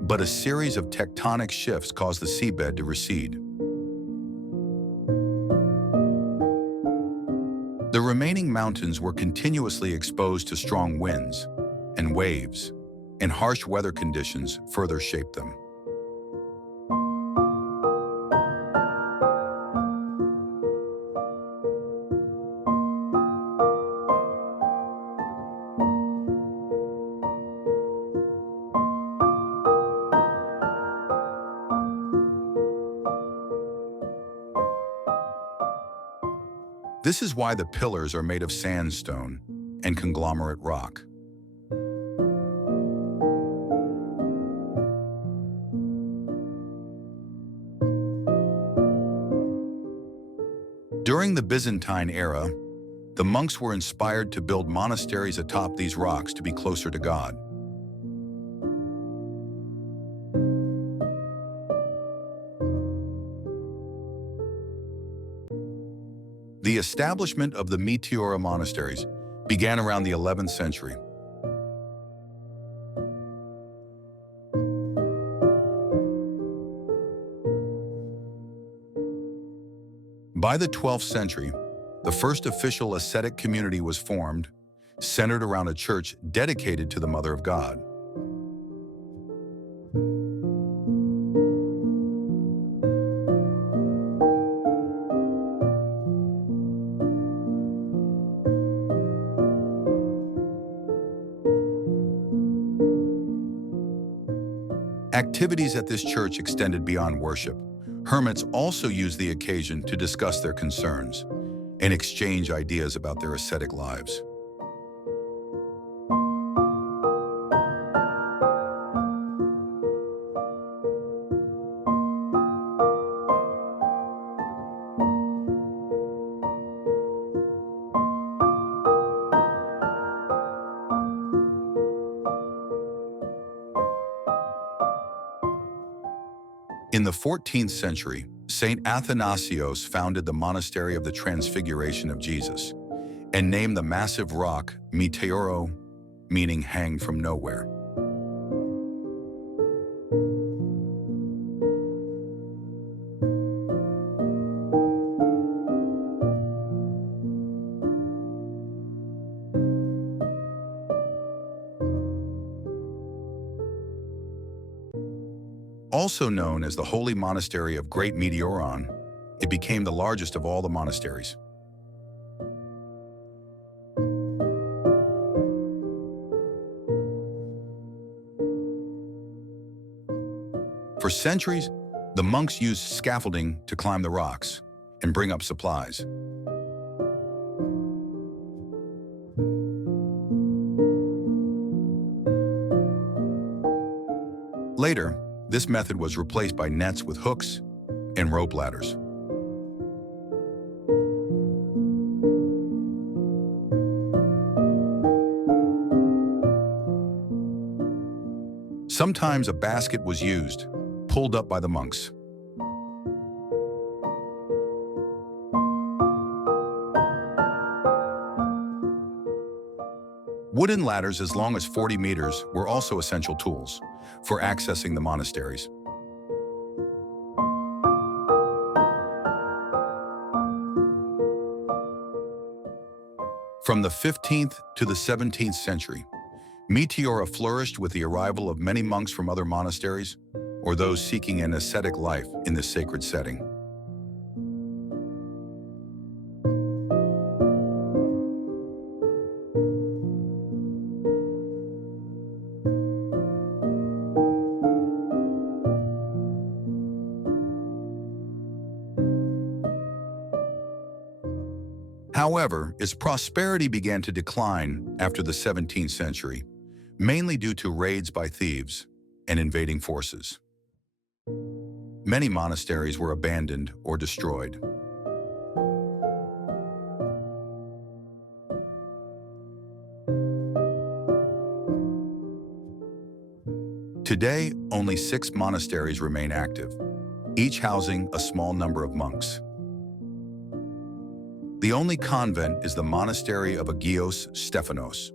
but a series of tectonic shifts caused the seabed to recede. The remaining mountains were continuously exposed to strong winds and waves, and harsh weather conditions further shaped them. This is why the pillars are made of sandstone and conglomerate rock. During the Byzantine era, the monks were inspired to build monasteries atop these rocks to be closer to God. The establishment of the Meteora monasteries began around the 11th century. By the 12th century, the first official ascetic community was formed, centered around a church dedicated to the Mother of God. Activities at this church extended beyond worship. Hermits also used the occasion to discuss their concerns and exchange ideas about their ascetic lives. In the 14th century, Saint Athanasios founded the Monastery of the Transfiguration of Jesus and named the massive rock Meteoro, meaning hang from nowhere. Also known as the Holy Monastery of Great Meteoron, it became the largest of all the monasteries. For centuries, the monks used scaffolding to climb the rocks and bring up supplies. Later, this method was replaced by nets with hooks and rope ladders. Sometimes a basket was used, pulled up by the monks. Wooden ladders as long as 40 meters were also essential tools for accessing the monasteries. From the 15th to the 17th century, meteora flourished with the arrival of many monks from other monasteries or those seeking an ascetic life in this sacred setting. However, its prosperity began to decline after the 17th century, mainly due to raids by thieves and invading forces. Many monasteries were abandoned or destroyed. Today, only 6 monasteries remain active, each housing a small number of monks. The only convent is the monastery of Agios Stephanos.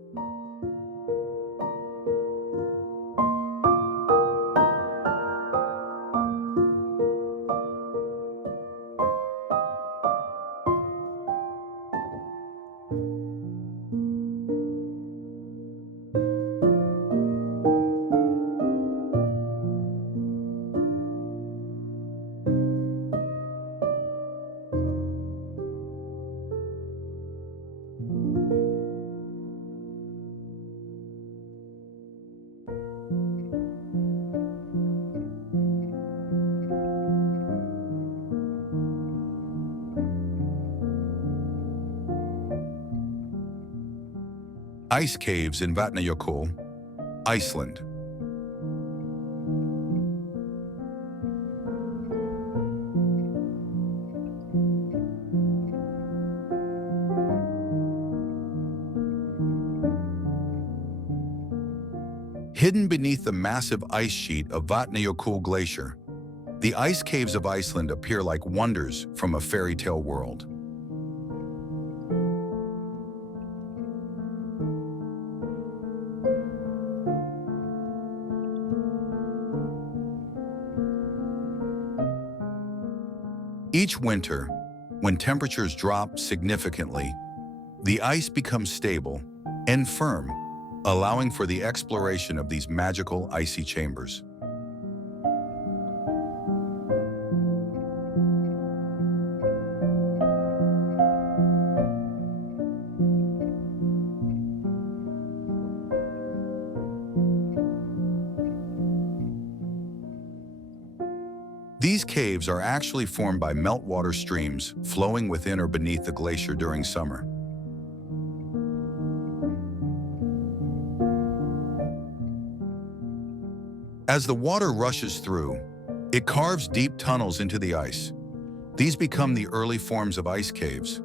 Ice caves in Vatnajökull, Iceland. Hidden beneath the massive ice sheet of Vatnajökull Glacier, the ice caves of Iceland appear like wonders from a fairy tale world. Each winter, when temperatures drop significantly, the ice becomes stable and firm, allowing for the exploration of these magical icy chambers. These caves are actually formed by meltwater streams flowing within or beneath the glacier during summer. As the water rushes through, it carves deep tunnels into the ice. These become the early forms of ice caves.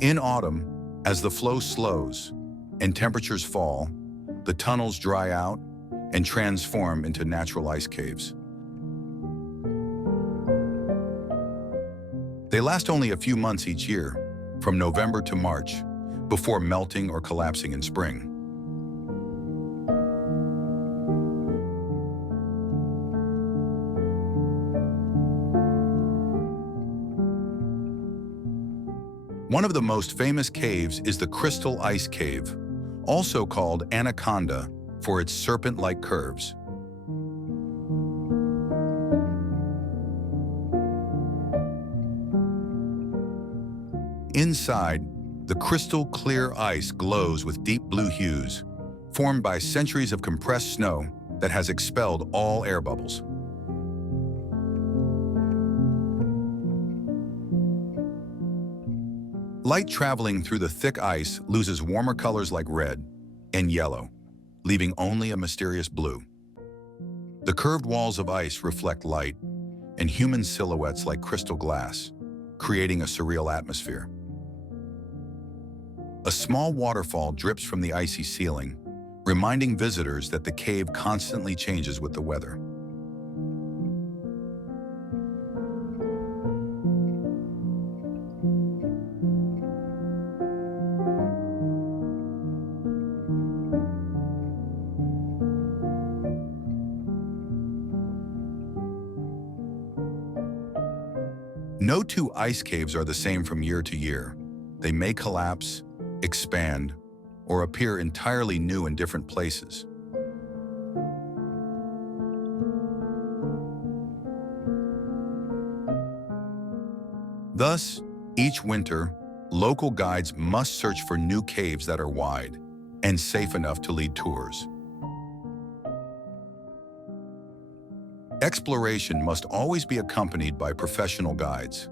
In autumn, as the flow slows and temperatures fall, the tunnels dry out and transform into natural ice caves. They last only a few months each year, from November to March, before melting or collapsing in spring. One of the most famous caves is the Crystal Ice Cave, also called Anaconda for its serpent-like curves. Inside, the crystal clear ice glows with deep blue hues, formed by centuries of compressed snow that has expelled all air bubbles. Light traveling through the thick ice loses warmer colors like red and yellow, leaving only a mysterious blue. The curved walls of ice reflect light, and human silhouettes like crystal glass, creating a surreal atmosphere. A small waterfall drips from the icy ceiling, reminding visitors that the cave constantly changes with the weather. No two ice caves are the same from year to year. They may collapse, expand, or appear entirely new in different places. Thus, each winter, local guides must search for new caves that are wide and safe enough to lead tours. Exploration must always be accompanied by professional guides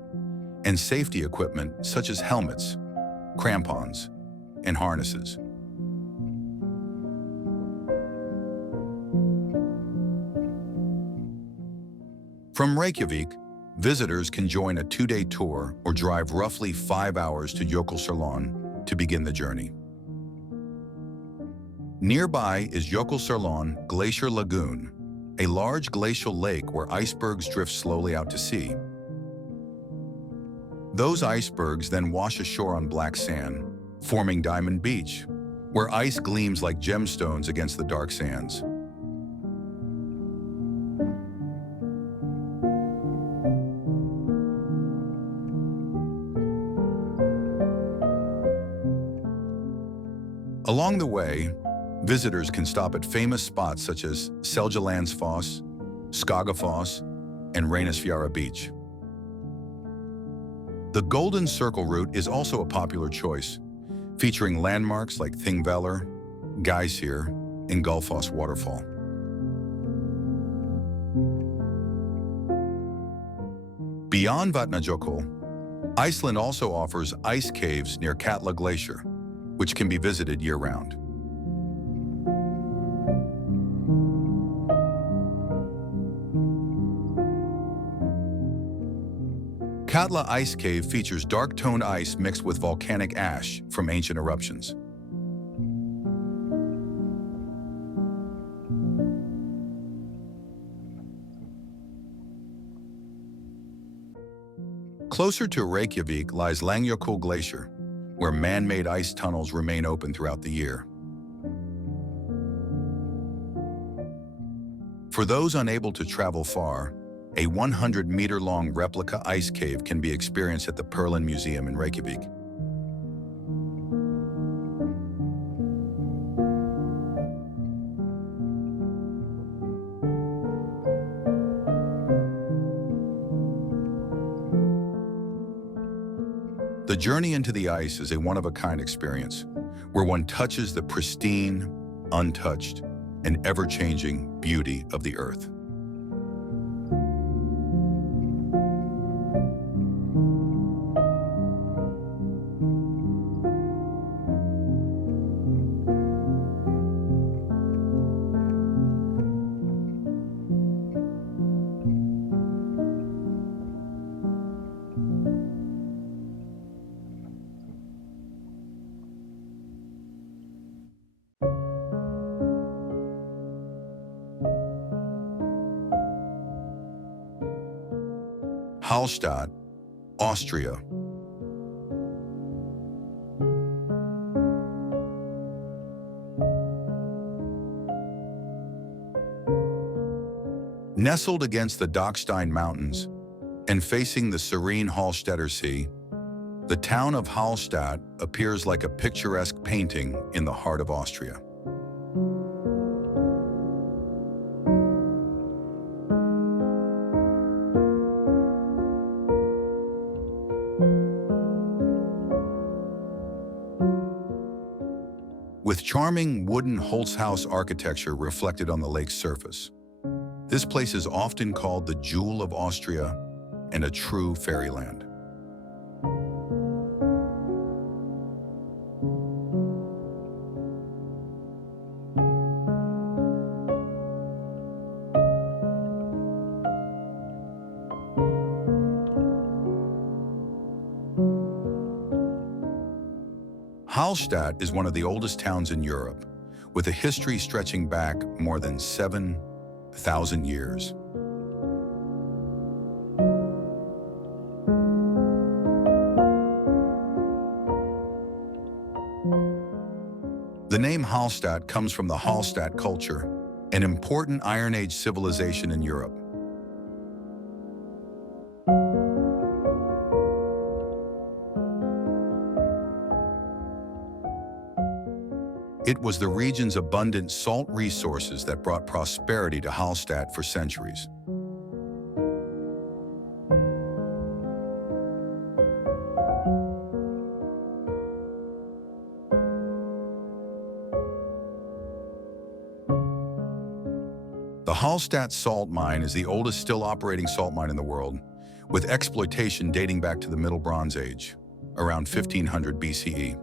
and safety equipment such as helmets, crampons, and harnesses. From Reykjavik, visitors can join a 2-day tour or drive roughly 5 hours to Jökulsárlón to begin the journey. Nearby is Jökulsárlón Glacier Lagoon, a large glacial lake where icebergs drift slowly out to sea. Those icebergs then wash ashore on black sand, forming Diamond Beach, where ice gleams like gemstones against the dark sands. Along the way, visitors can stop at famous spots such as Seljalandsfoss, Skagafoss, and Reynisfjara Beach. The Golden Circle route is also a popular choice, featuring landmarks like Thingvellir, Geysir, and Gullfoss Waterfall. Beyond Vatnajökull, Iceland also offers ice caves near Katla Glacier, which can be visited year-round. Katla Ice Cave features dark-toned ice mixed with volcanic ash from ancient eruptions. Closer to Reykjavik lies Langjökull Glacier, where man-made ice tunnels remain open throughout the year. For those unable to travel far, a 100-meter-long replica ice cave can be experienced at the Perlin Museum in Reykjavik. The journey into the ice is a one-of-a-kind experience, where one touches the pristine, untouched, and ever-changing beauty of the earth. Hallstatt, Austria. Nestled against the Dachstein Mountains and facing the serene Hallstätter Sea, the town of Hallstatt appears like a picturesque painting in the heart of Austria. with charming wooden Holzhaus architecture reflected on the lake's surface. This place is often called the Jewel of Austria and a true fairyland. Hallstatt is one of the oldest towns in Europe, with a history stretching back more than 7,000 years. The name Hallstatt comes from the Hallstatt culture, an important Iron Age civilization in Europe. It was the region's abundant salt resources that brought prosperity to Hallstatt for centuries. The Hallstatt salt mine is the oldest still operating salt mine in the world, with exploitation dating back to the Middle Bronze Age, around 1500 BCE.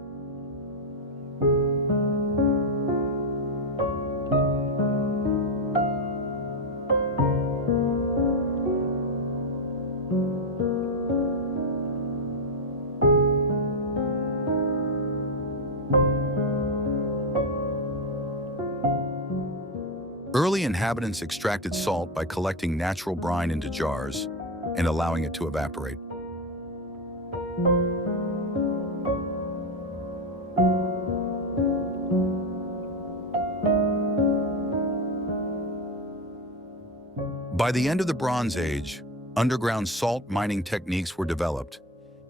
Early inhabitants extracted salt by collecting natural brine into jars and allowing it to evaporate. By the end of the Bronze Age, underground salt mining techniques were developed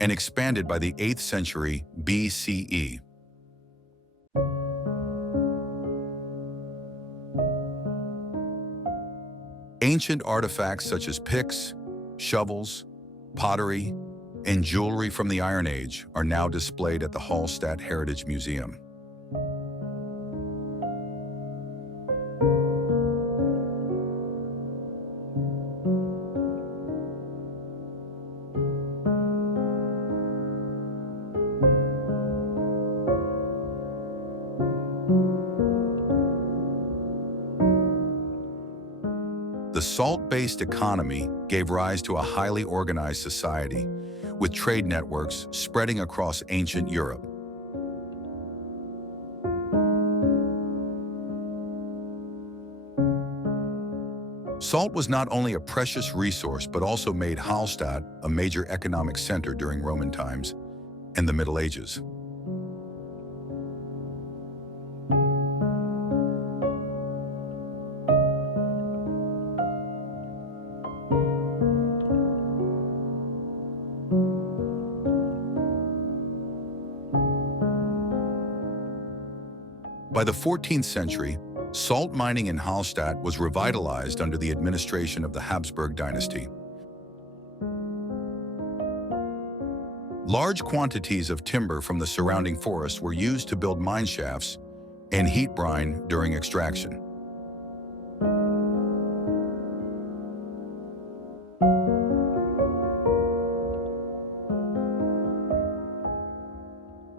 and expanded by the 8th century BCE. Ancient artifacts such as picks, shovels, pottery, and jewelry from the Iron Age are now displayed at the Hallstatt Heritage Museum. The salt-based economy gave rise to a highly organized society, with trade networks spreading across ancient Europe. Salt was not only a precious resource, but also made Hallstatt a major economic center during Roman times and the Middle Ages. By the 14th century, salt mining in Hallstatt was revitalized under the administration of the Habsburg dynasty. Large quantities of timber from the surrounding forest were used to build mine shafts and heat brine during extraction.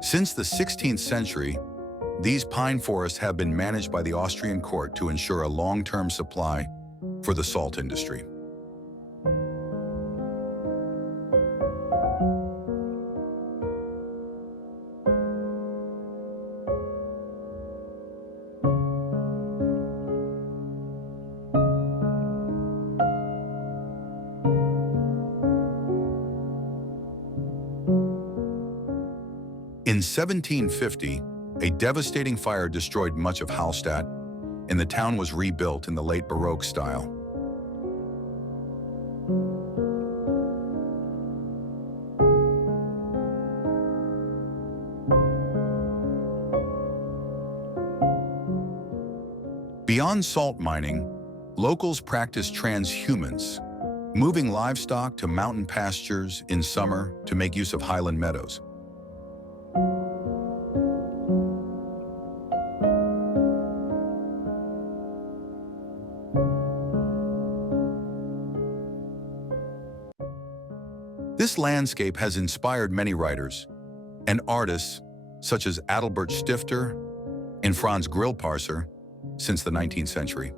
Since the 16th century, these pine forests have been managed by the Austrian court to ensure a long-term supply for the salt industry. In 1750, a devastating fire destroyed much of Hallstatt, and the town was rebuilt in the late Baroque style. Beyond salt mining, locals practice transhumance, moving livestock to mountain pastures in summer to make use of highland meadows. This landscape has inspired many writers and artists such as Adalbert Stifter and Franz Grillparzer since the 19th century.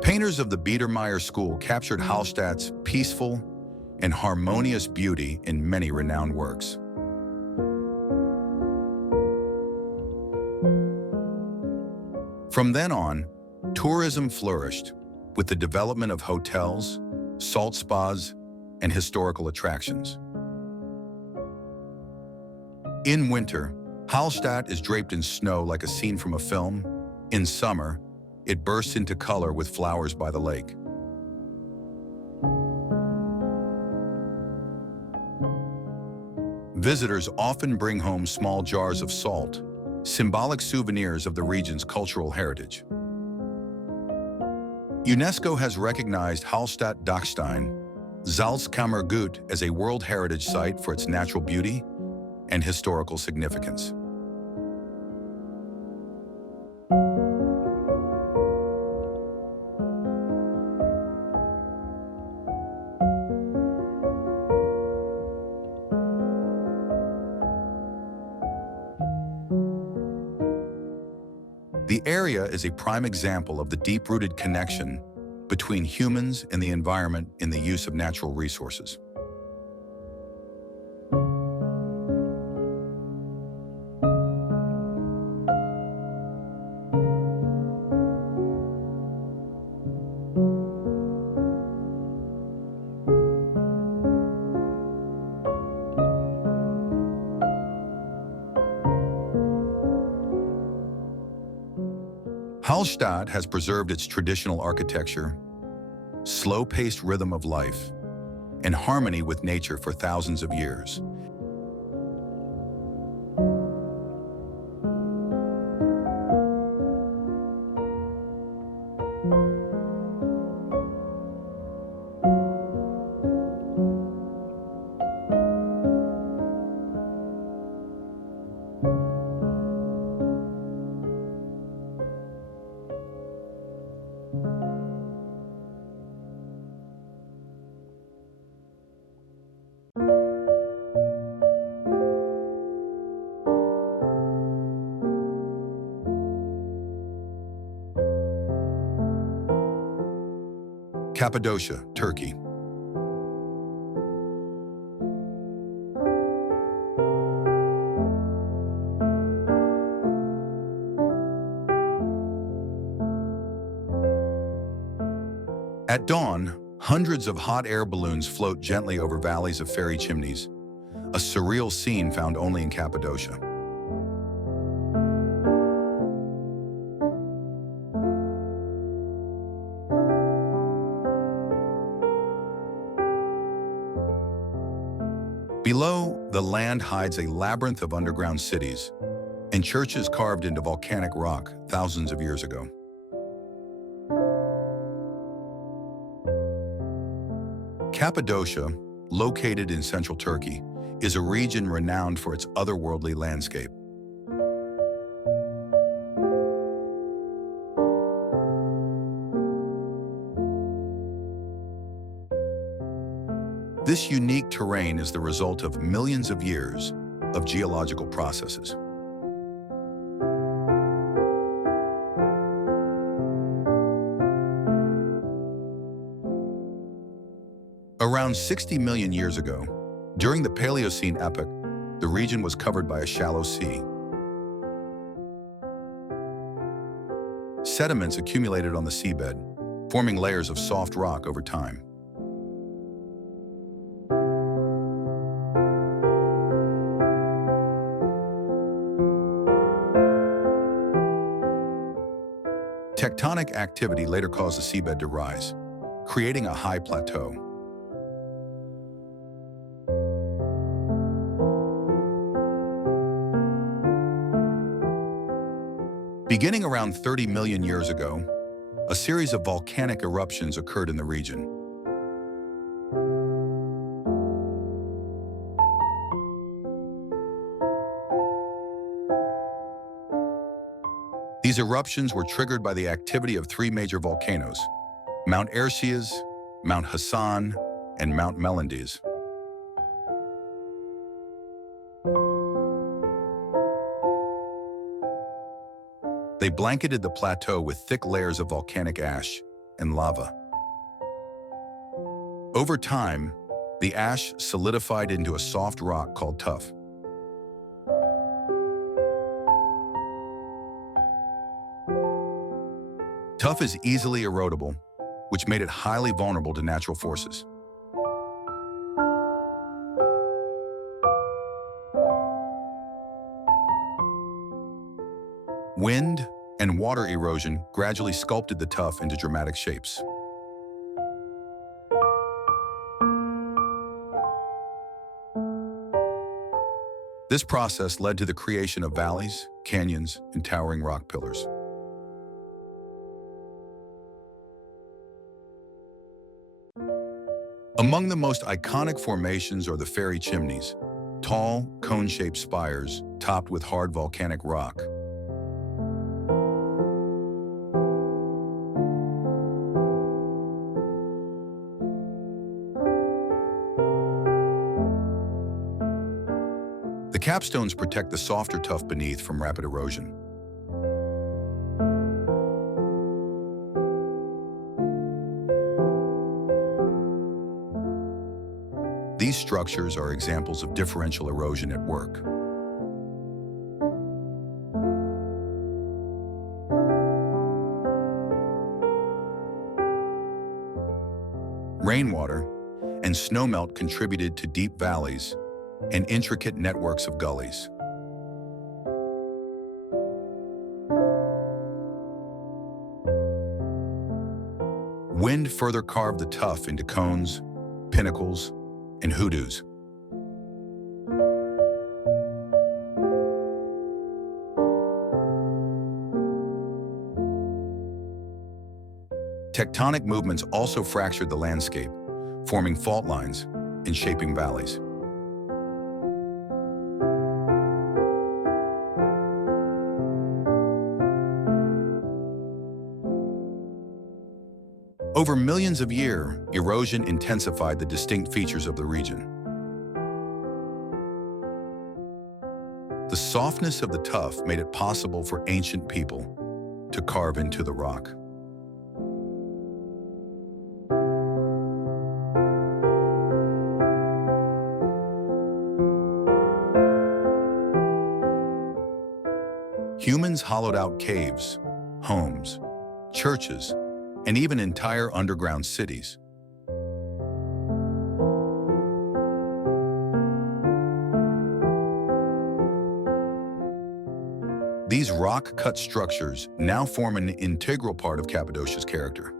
Painters of the Biedermeier school captured Hallstatt's peaceful and harmonious beauty in many renowned works. From then on, tourism flourished with the development of hotels, salt spas, and historical attractions. In winter, Hallstatt is draped in snow like a scene from a film. In summer, it bursts into color with flowers by the lake. Visitors often bring home small jars of salt, symbolic souvenirs of the region's cultural heritage. UNESCO has recognized Hallstatt-Dachstein, Salzkammergut, as a World Heritage Site for its natural beauty and historical significance. The area is a prime example of the deep-rooted connection between humans and the environment in the use of natural resources. Hallstatt has preserved its traditional architecture, slow-paced rhythm of life, and harmony with nature for thousands of years. Cappadocia, Turkey. At dawn, hundreds of hot air balloons float gently over valleys of fairy chimneys, a surreal scene found only in Cappadocia. Below, the land hides a labyrinth of underground cities and churches carved into volcanic rock thousands of years ago. Cappadocia, located in central Turkey, is a region renowned for its otherworldly landscape. This unique terrain is the result of millions of years of geological processes. Around 60 million years ago, during the Paleocene epoch, the region was covered by a shallow sea. Sediments accumulated on the seabed, forming layers of soft rock over time. Tectonic activity later caused the seabed to rise, creating a high plateau. Beginning around 30 million years ago, a series of volcanic eruptions occurred in the region. These These eruptions were triggered by the activity of three major volcanoes: Mount Erciyes, Mount Hassan, and Mount Melendez. They blanketed the plateau with thick layers of volcanic ash and lava. Over time, the ash solidified into a soft rock called tuff. Tuff is easily erodible, which made it highly vulnerable to natural forces. Wind and water erosion gradually sculpted the tuff into dramatic shapes. This process led to the creation of valleys, canyons, and towering rock pillars. Among the most iconic formations are the fairy chimneys, tall, cone-shaped spires topped with hard volcanic rock. The capstones protect the softer tuff beneath from rapid erosion. These structures are examples of differential erosion at work. Rainwater and snowmelt contributed to deep valleys and intricate networks of gullies. Wind further carved the tuff into cones, pinnacles, and hoodoos. Tectonic movements also fractured the landscape, forming fault lines and shaping valleys. Over millions of years, erosion intensified the distinct features of the region. The softness of the tuff made it possible for ancient people to carve into the rock. Humans hollowed out caves, homes, churches, and even entire underground cities. These rock-cut structures now form an integral part of Cappadocia's character.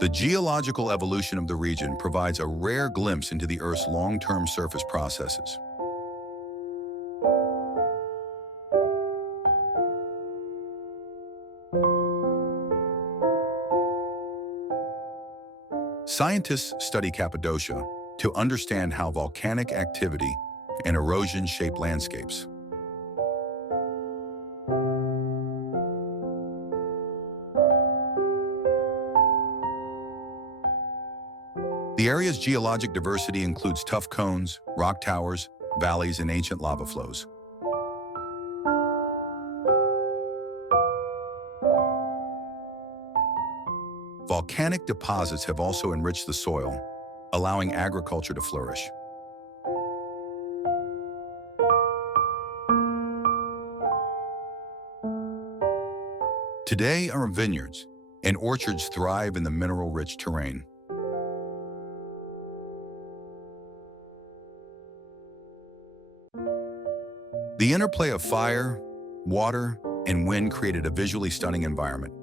The geological evolution of the region provides a rare glimpse into the Earth's long-term surface processes. Scientists study Cappadocia to understand how volcanic activity and erosion shape landscapes. The area's geologic diversity includes tuff cones, rock towers, valleys, and ancient lava flows. Volcanic deposits have also enriched the soil, allowing agriculture to flourish. Today, our vineyards and orchards thrive in the mineral-rich terrain. The interplay of fire, water, and wind created a visually stunning environment.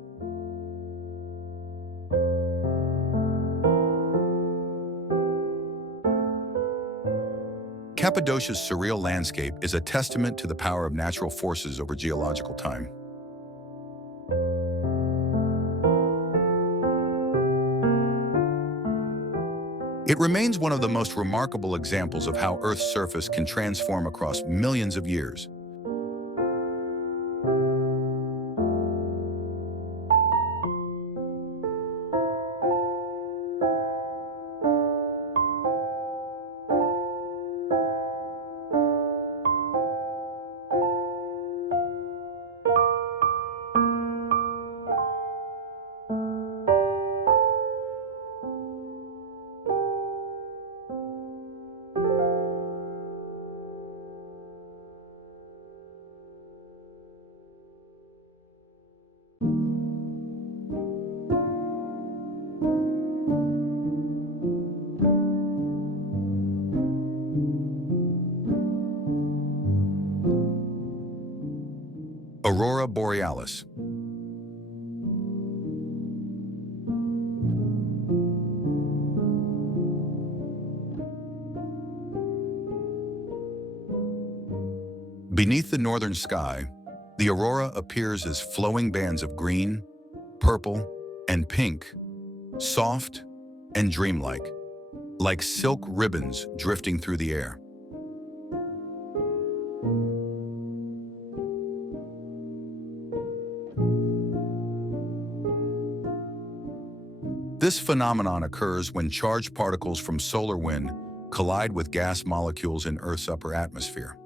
Cappadocia's surreal landscape is a testament to the power of natural forces over geological time. It remains one of the most remarkable examples of how Earth's surface can transform across millions of years. Aurora borealis. Beneath the northern sky, the aurora appears as flowing bands of green, purple, and pink, soft and dreamlike, like silk ribbons drifting through the air. This phenomenon occurs when charged particles from solar wind collide with gas molecules in Earth's upper atmosphere.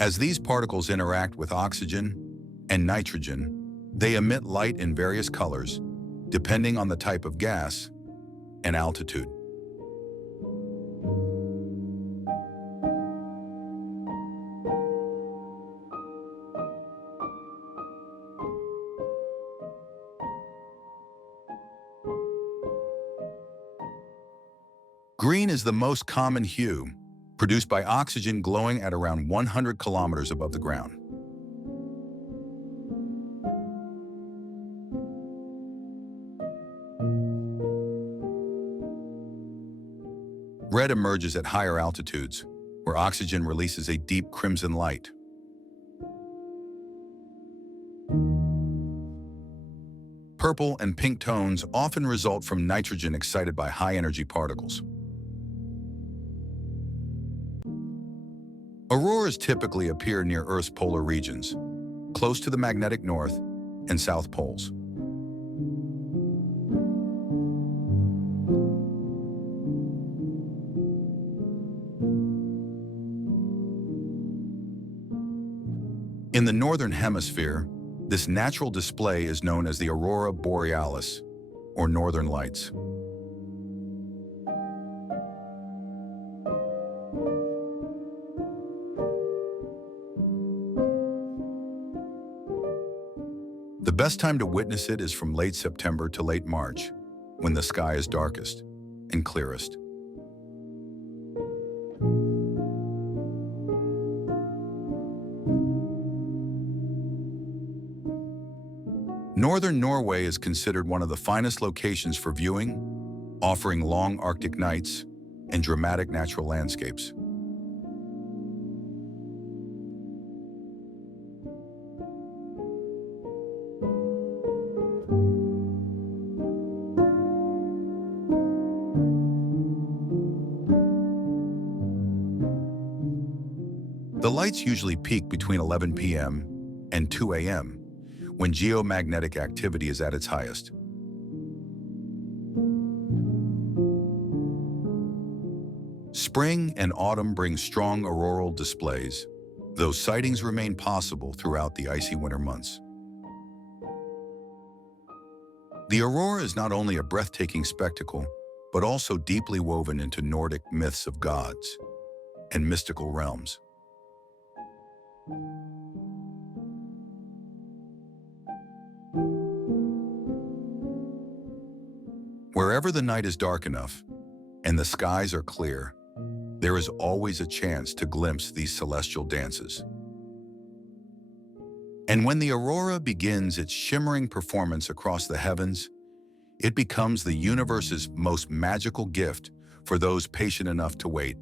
As these particles interact with oxygen and nitrogen, they emit light in various colors, depending on the type of gas and altitude. Green is the most common hue, produced by oxygen glowing at around 100 kilometers above the ground. Red emerges at higher altitudes, where oxygen releases a deep crimson light. Purple and pink tones often result from nitrogen excited by high-energy particles. Auroras typically appear near Earth's polar regions, close to the magnetic north and south poles. In the northern hemisphere, this natural display is known as the aurora borealis, or northern lights. The best time to witness it is from late September to late March, when the sky is darkest and clearest. Northern Norway is considered one of the finest locations for viewing, offering long Arctic nights and dramatic natural landscapes. The lights usually peak between 11 p.m. and 2 a.m., when geomagnetic activity is at its highest. Spring and autumn bring strong auroral displays, though sightings remain possible throughout the icy winter months. The aurora is not only a breathtaking spectacle, but also deeply woven into Nordic myths of gods and mystical realms. Wherever the night is dark enough and the skies are clear, there is always a chance to glimpse these celestial dances. And when the aurora begins its shimmering performance across the heavens, it becomes the universe's most magical gift for those patient enough to wait.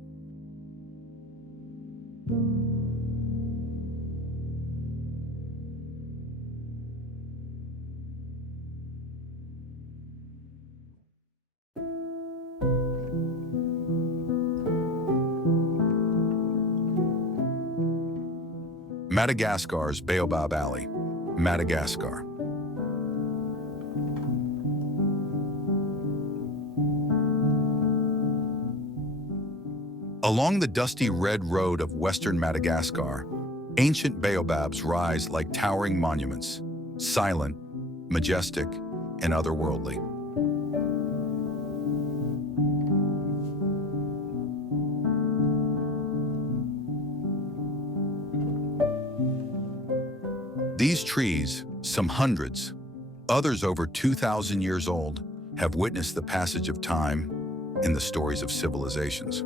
Madagascar's Baobab Alley, Madagascar. Along the dusty red road of western Madagascar, ancient baobabs rise like towering monuments, silent, majestic, and otherworldly. These trees, some hundreds, others over 2,000 years old, have witnessed the passage of time in the stories of civilizations.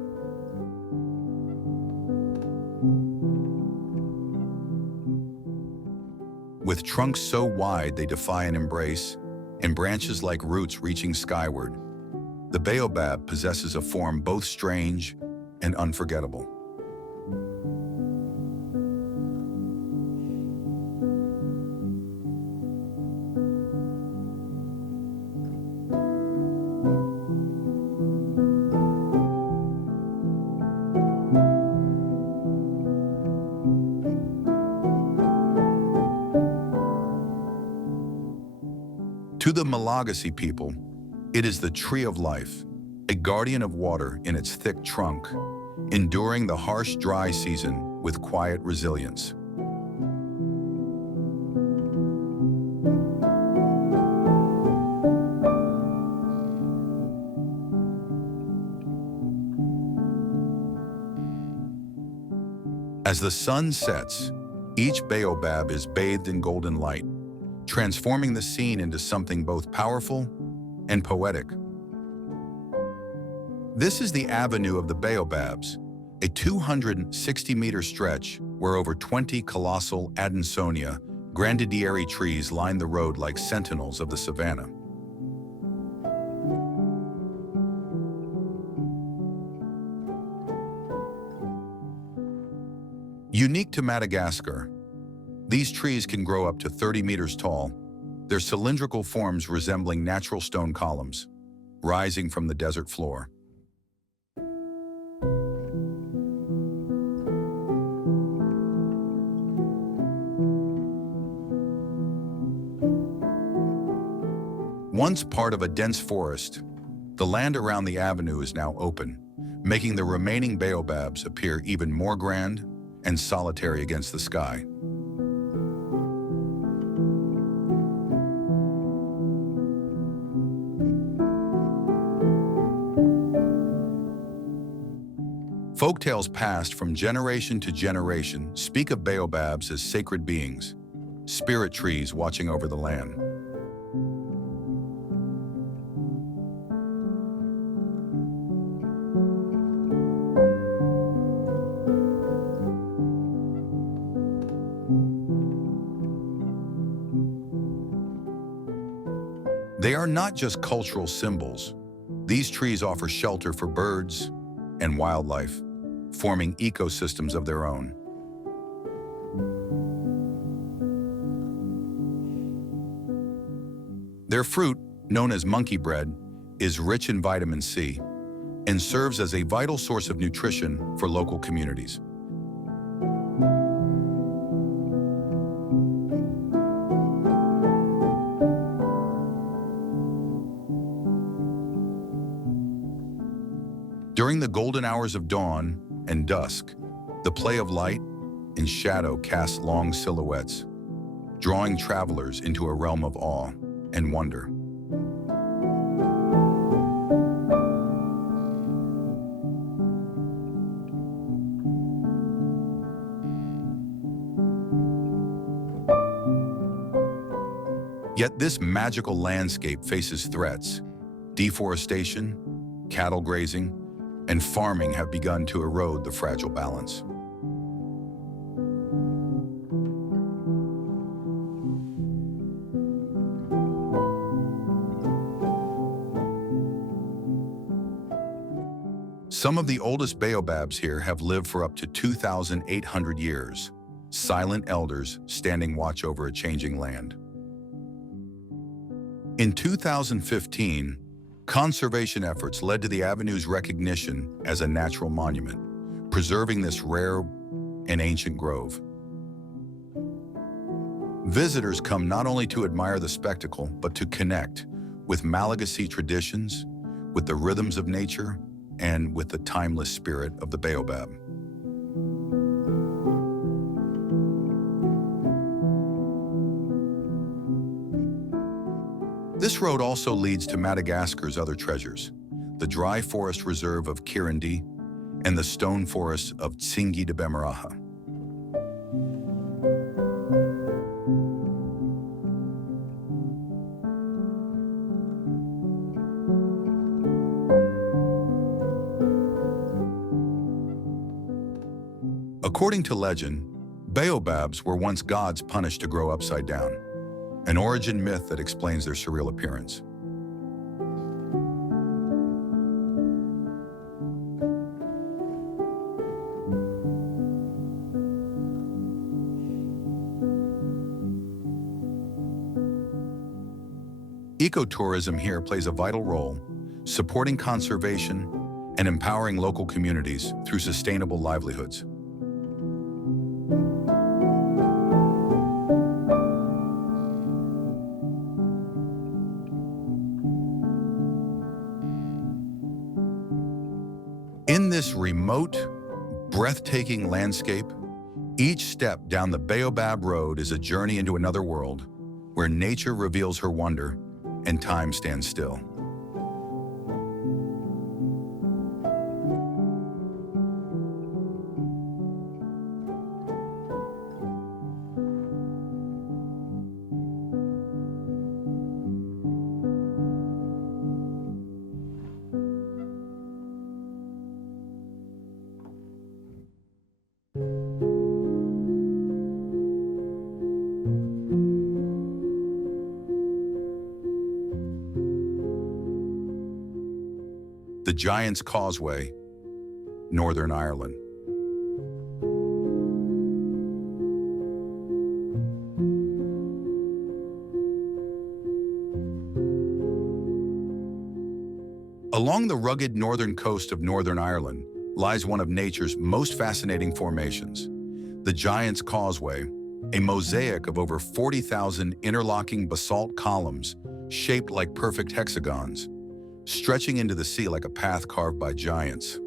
With trunks so wide they defy an embrace, and branches like roots reaching skyward, the baobab possesses a form both strange and unforgettable. To the Malagasy people, it is the tree of life, a guardian of water in its thick trunk, enduring the harsh dry season with quiet resilience. As the sun sets, each baobab is bathed in golden light, transforming the scene into something both powerful and poetic. This is the Avenue of the Baobabs, a 260-meter stretch where over 20 colossal Adansonia grandidieri trees line the road like sentinels of the savanna. Unique to Madagascar, these trees can grow up to 30 meters tall, their cylindrical forms resembling natural stone columns, rising from the desert floor. Once part of a dense forest, the land around the avenue is now open, making the remaining baobabs appear even more grand and solitary against the sky. Folktales passed from generation to generation speak of baobabs as sacred beings, spirit trees watching over the land. They are not just cultural symbols. These trees offer shelter for birds and wildlife, forming ecosystems of their own. Their fruit, known as monkey bread, is rich in vitamin C and serves as a vital source of nutrition for local communities. During the golden hours of dawn and dusk, the play of light and shadow casts long silhouettes, drawing travelers into a realm of awe and wonder. Yet this magical landscape faces threats: deforestation, cattle grazing, and farming have begun to erode the fragile balance. Some of the oldest baobabs here have lived for up to 2,800 years, silent elders standing watch over a changing land. In 2015, conservation efforts led to the avenue's recognition as a natural monument, preserving this rare and ancient grove. Visitors come not only to admire the spectacle, but to connect with Malagasy traditions, with the rhythms of nature, and with the timeless spirit of the baobab. This road also leads to Madagascar's other treasures, the dry forest reserve of Kirindi and the stone forests of Tsingy de Bemaraha. According to legend, baobabs were once gods punished to grow upside down, an origin myth that explains their surreal appearance. Ecotourism here plays a vital role, supporting conservation and empowering local communities through sustainable livelihoods. In this remote, breathtaking landscape, each step down the Baobab Road is a journey into another world where nature reveals her wonder and time stands still. The Giant's Causeway, Northern Ireland. Along the rugged northern coast of Northern Ireland lies one of nature's most fascinating formations, the Giant's Causeway, a mosaic of over 40,000 interlocking basalt columns shaped like perfect hexagons, stretching into the sea like a path carved by giants.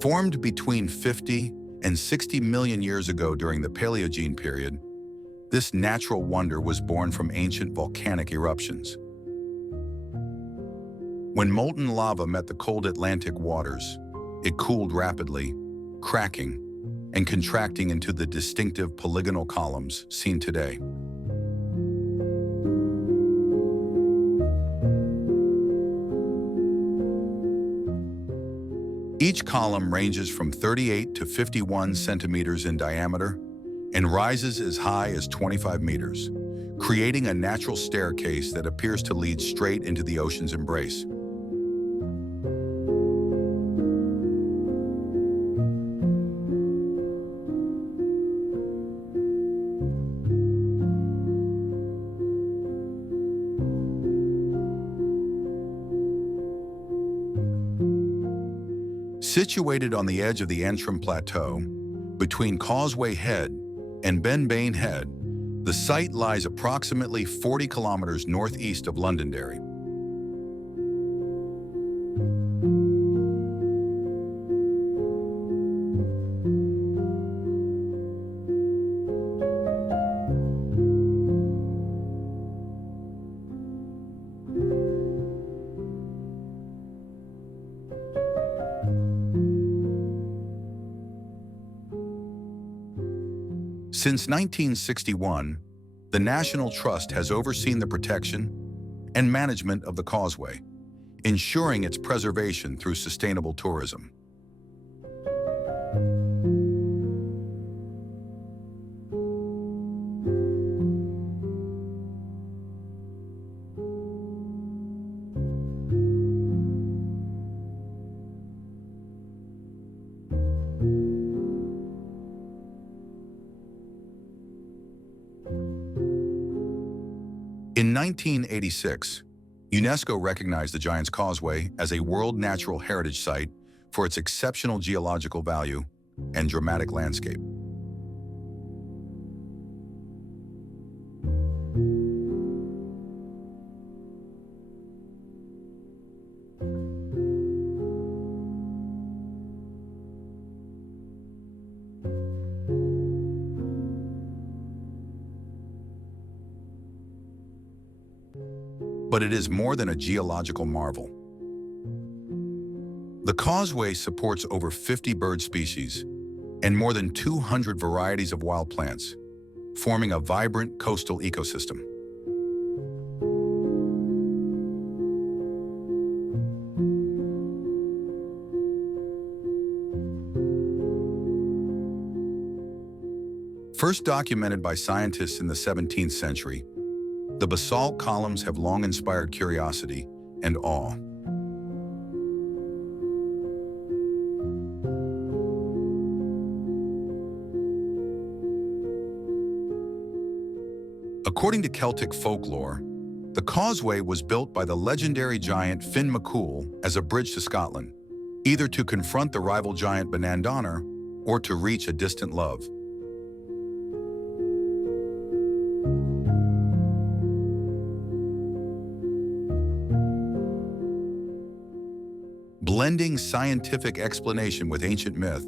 Formed between 50 and 60 million years ago during the Paleogene period, this natural wonder was born from ancient volcanic eruptions. When molten lava met the cold Atlantic waters, it cooled rapidly, cracking and contracting into the distinctive polygonal columns seen today. Each column ranges from 38 to 51 centimeters in diameter and rises as high as 25 meters, creating a natural staircase that appears to lead straight into the ocean's embrace. Situated on the edge of the Antrim Plateau, between Causeway Head and Benbane Head, the site lies approximately 40 kilometers northeast of Londonderry. Since 1961, the National Trust has overseen the protection and management of the causeway, ensuring its preservation through sustainable tourism. In 1986, UNESCO recognized the Giant's Causeway as a World Natural Heritage Site for its exceptional geological value and dramatic landscape. But it is more than a geological marvel. The causeway supports over 50 bird species and more than 200 varieties of wild plants, forming a vibrant coastal ecosystem. First documented by scientists in the 17th century, the basalt columns have long inspired curiosity and awe. According to Celtic folklore, the causeway was built by the legendary giant Finn McCool as a bridge to Scotland, either to confront the rival giant Bonandanner or to reach a distant love. Blending scientific explanation with ancient myth,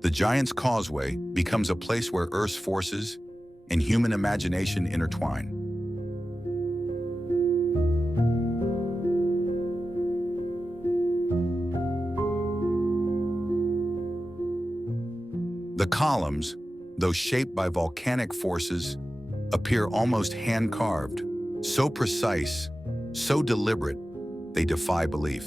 the Giant's Causeway becomes a place where Earth's forces and human imagination intertwine. The columns, though shaped by volcanic forces, appear almost hand-carved, so precise, so deliberate, they defy belief.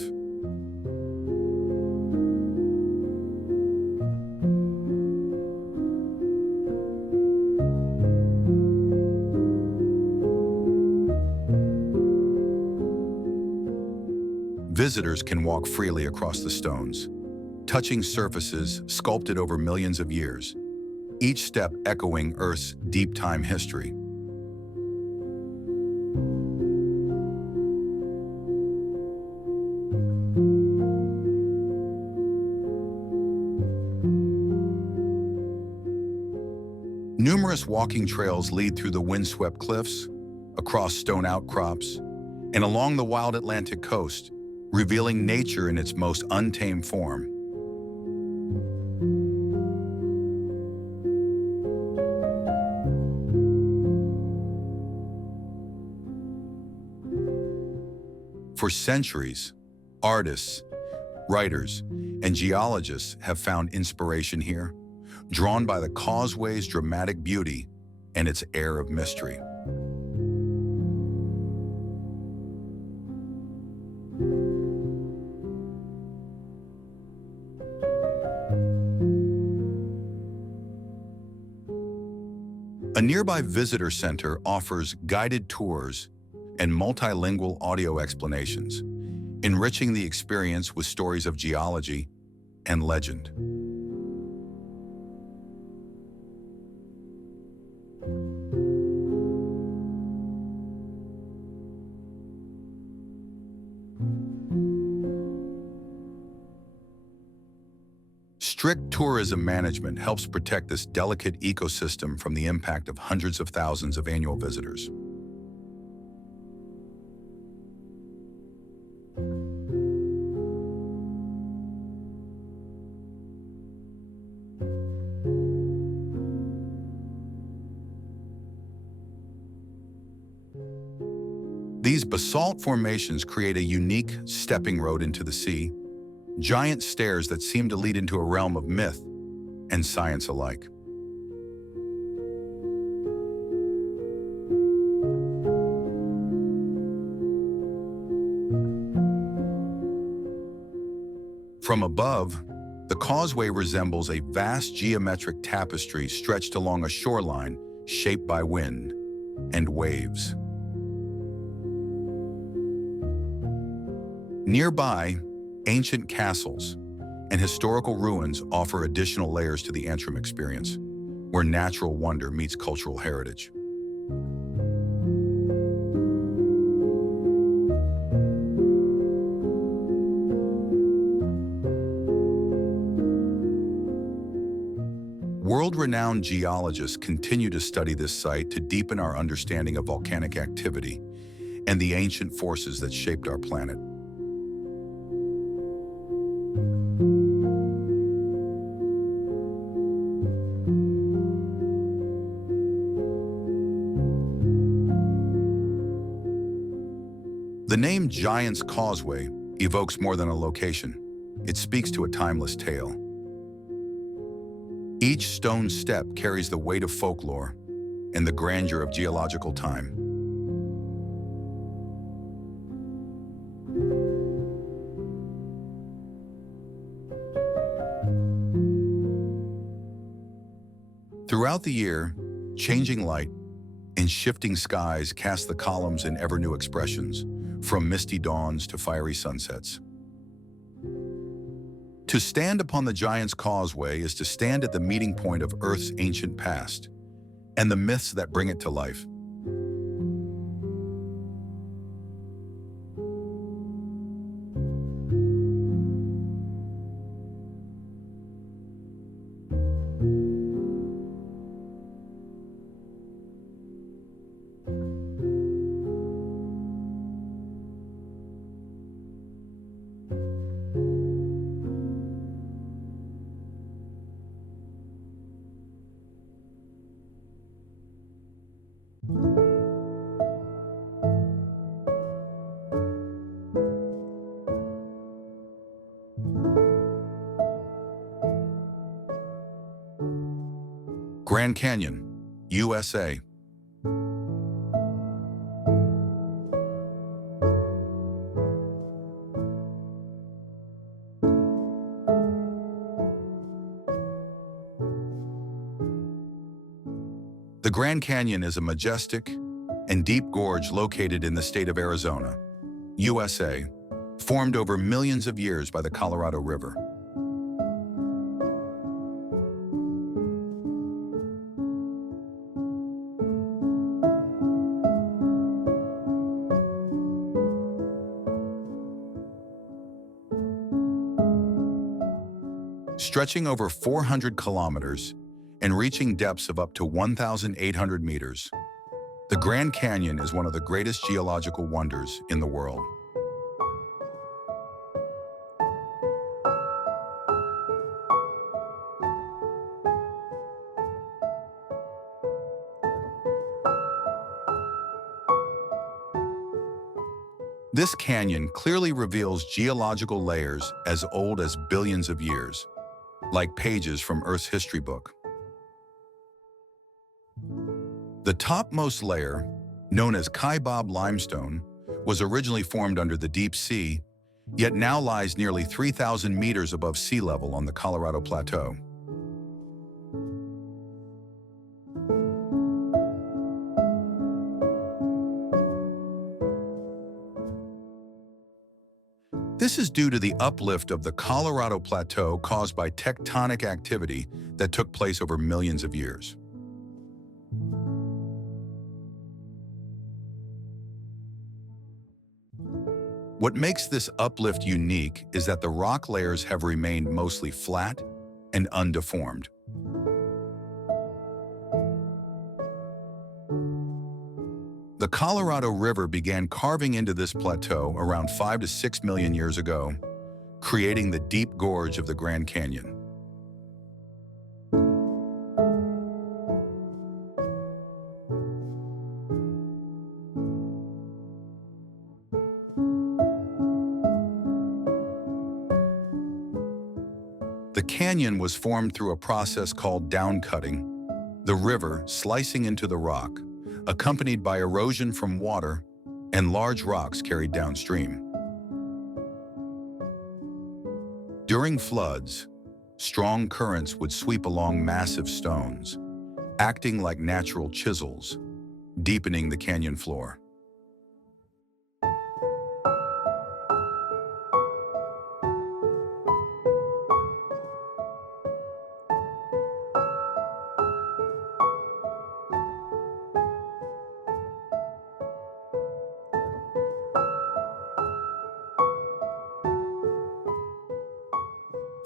Visitors can walk freely across the stones, touching surfaces sculpted over millions of years, each step echoing Earth's deep time history. Numerous walking trails lead through the windswept cliffs, across stone outcrops, and along the wild Atlantic coast, revealing nature in its most untamed form. For centuries, artists, writers, and geologists have found inspiration here, drawn by the causeway's dramatic beauty and its air of mystery. A nearby visitor center offers guided tours and multilingual audio explanations, enriching the experience with stories of geology and legend. Strict tourism management helps protect this delicate ecosystem from the impact of hundreds of thousands of annual visitors. These basalt formations create a unique stepping road into the sea, giant stairs that seem to lead into a realm of myth and science alike. From above, the causeway resembles a vast geometric tapestry stretched along a shoreline shaped by wind and waves. Nearby, ancient castles and historical ruins offer additional layers to the Antrim experience, where natural wonder meets cultural heritage. World-renowned geologists continue to study this site to deepen our understanding of volcanic activity and the ancient forces that shaped our planet. The name Giant's Causeway evokes more than a location. It speaks to a timeless tale. Each stone step carries the weight of folklore and the grandeur of geological time. Throughout the year, changing light and shifting skies cast the columns in ever-new expressions, from misty dawns to fiery sunsets. To stand upon the Giant's Causeway is to stand at the meeting point of Earth's ancient past and the myths that bring it to life. Grand Canyon, USA. The Grand Canyon is a majestic and deep gorge located in the state of Arizona, USA, formed over millions of years by the Colorado River. Stretching over 400 kilometers and reaching depths of up to 1,800 meters, the Grand Canyon is one of the greatest geological wonders in the world. This canyon clearly reveals geological layers as old as billions of years, like pages from Earth's history book. The topmost layer, known as Kaibab limestone, was originally formed under the deep sea, yet now lies nearly 3,000 meters above sea level on the Colorado Plateau. This is due to the uplift of the Colorado Plateau caused by tectonic activity that took place over millions of years. What makes this uplift unique is that the rock layers have remained mostly flat and undeformed. The Colorado River began carving into this plateau around 5 to 6 million years ago, creating the deep gorge of the Grand Canyon. The canyon was formed through a process called downcutting, the river slicing into the rock, accompanied by erosion from water and large rocks carried downstream. During floods, strong currents would sweep along massive stones, acting like natural chisels, deepening the canyon floor.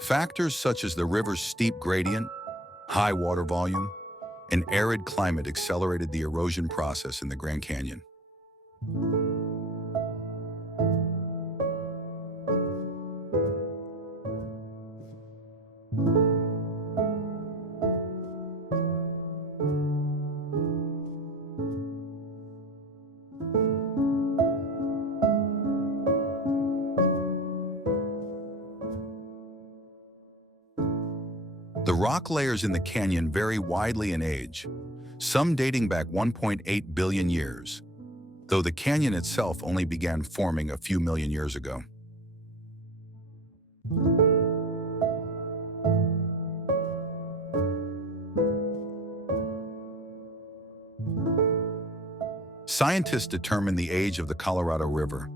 Factors such as the river's steep gradient, high water volume, and arid climate accelerated the erosion process in the Grand Canyon. The rock layers in the canyon vary widely in age, some dating back 1.8 billion years, though the canyon itself only began forming a few million years ago. Scientists determine the age of the Colorado River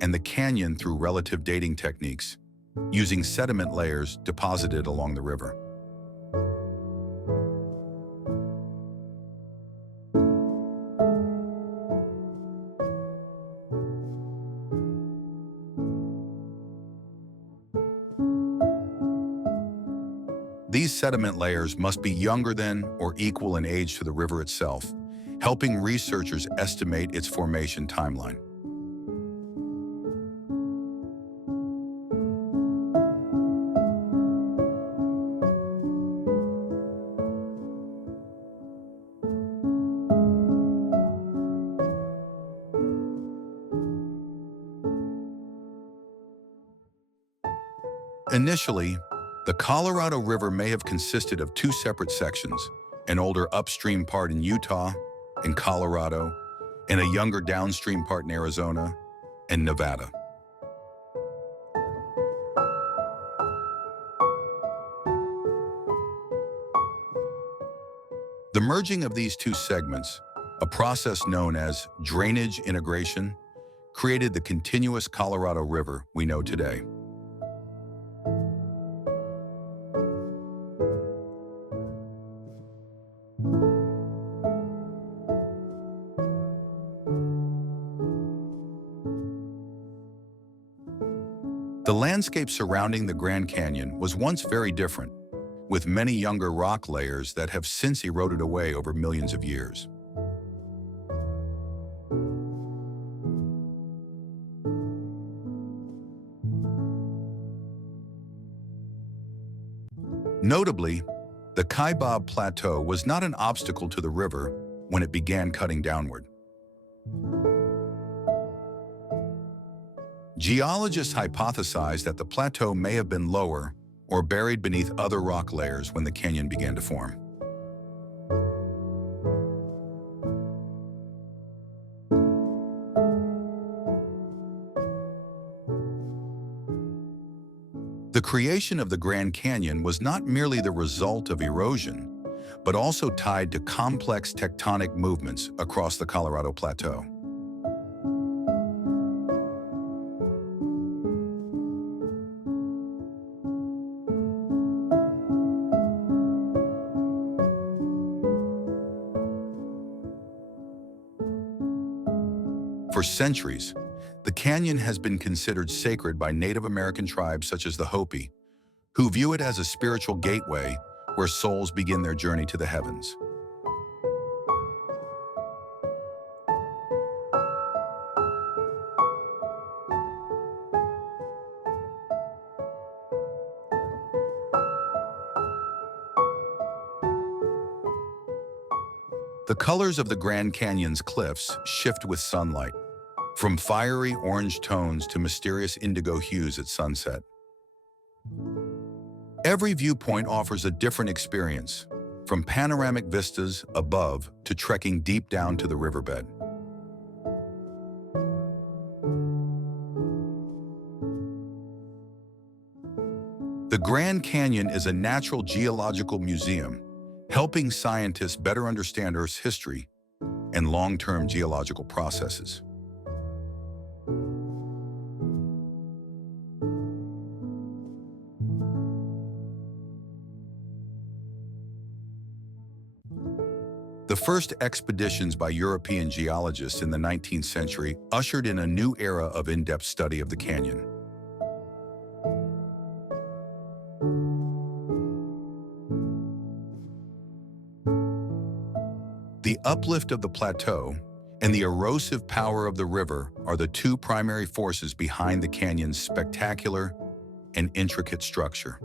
and the canyon through relative dating techniques, using sediment layers deposited along the river. These sediment layers must be younger than or equal in age to the river itself, helping researchers estimate its formation timeline. Initially, the Colorado River may have consisted of two separate sections, an older upstream part in Utah and Colorado, and a younger downstream part in Arizona and Nevada. The merging of these two segments, a process known as drainage integration, created the continuous Colorado River we know today. The landscape surrounding the Grand Canyon was once very different, with many younger rock layers that have since eroded away over millions of years. Notably, the Kaibab Plateau was not an obstacle to the river when it began cutting downward. Geologists hypothesize that the plateau may have been lower or buried beneath other rock layers when the canyon began to form. The creation of the Grand Canyon was not merely the result of erosion, but also tied to complex tectonic movements across the Colorado Plateau. For centuries, the canyon has been considered sacred by Native American tribes such as the Hopi, who view it as a spiritual gateway where souls begin their journey to the heavens. The colors of the Grand Canyon's cliffs shift with sunlight, from fiery orange tones to mysterious indigo hues at sunset. Every viewpoint offers a different experience, from panoramic vistas above to trekking deep down to the riverbed. Grand Canyon is a natural geological museum, helping scientists better understand Earth's history and long-term geological processes. The first expeditions by European geologists in the 19th century ushered in a new era of in-depth study of the canyon. The uplift of the plateau and the erosive power of the river are the two primary forces behind the canyon's spectacular and intricate structure.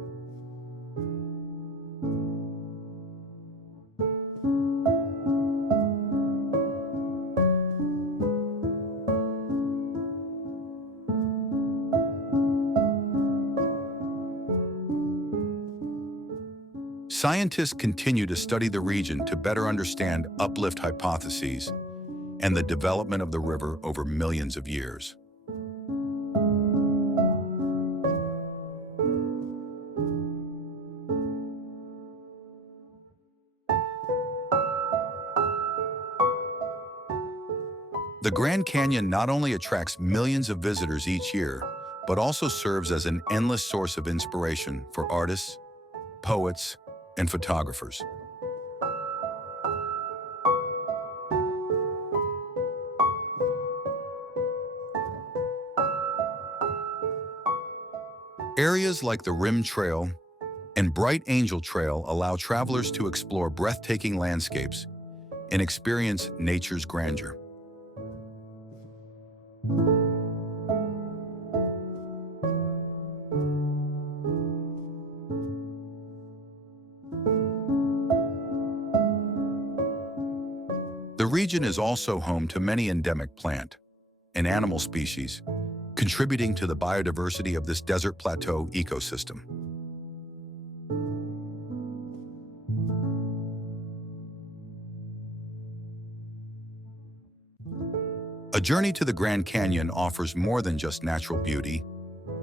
Scientists continue to study the region to better understand uplift hypotheses and the development of the river over millions of years. The Grand Canyon not only attracts millions of visitors each year, but also serves as an endless source of inspiration for artists, poets, and photographers. Areas like the Rim Trail and Bright Angel Trail allow travelers to explore breathtaking landscapes and experience nature's grandeur. The region is also home to many endemic plant and animal species, contributing to the biodiversity of this desert plateau ecosystem. A journey to the Grand Canyon offers more than just natural beauty.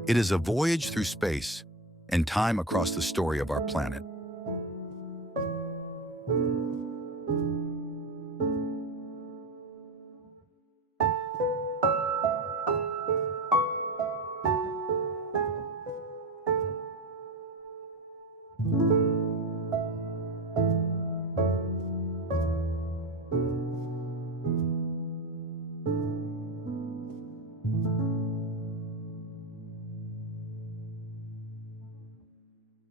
It is a voyage through space and time across the story of our planet.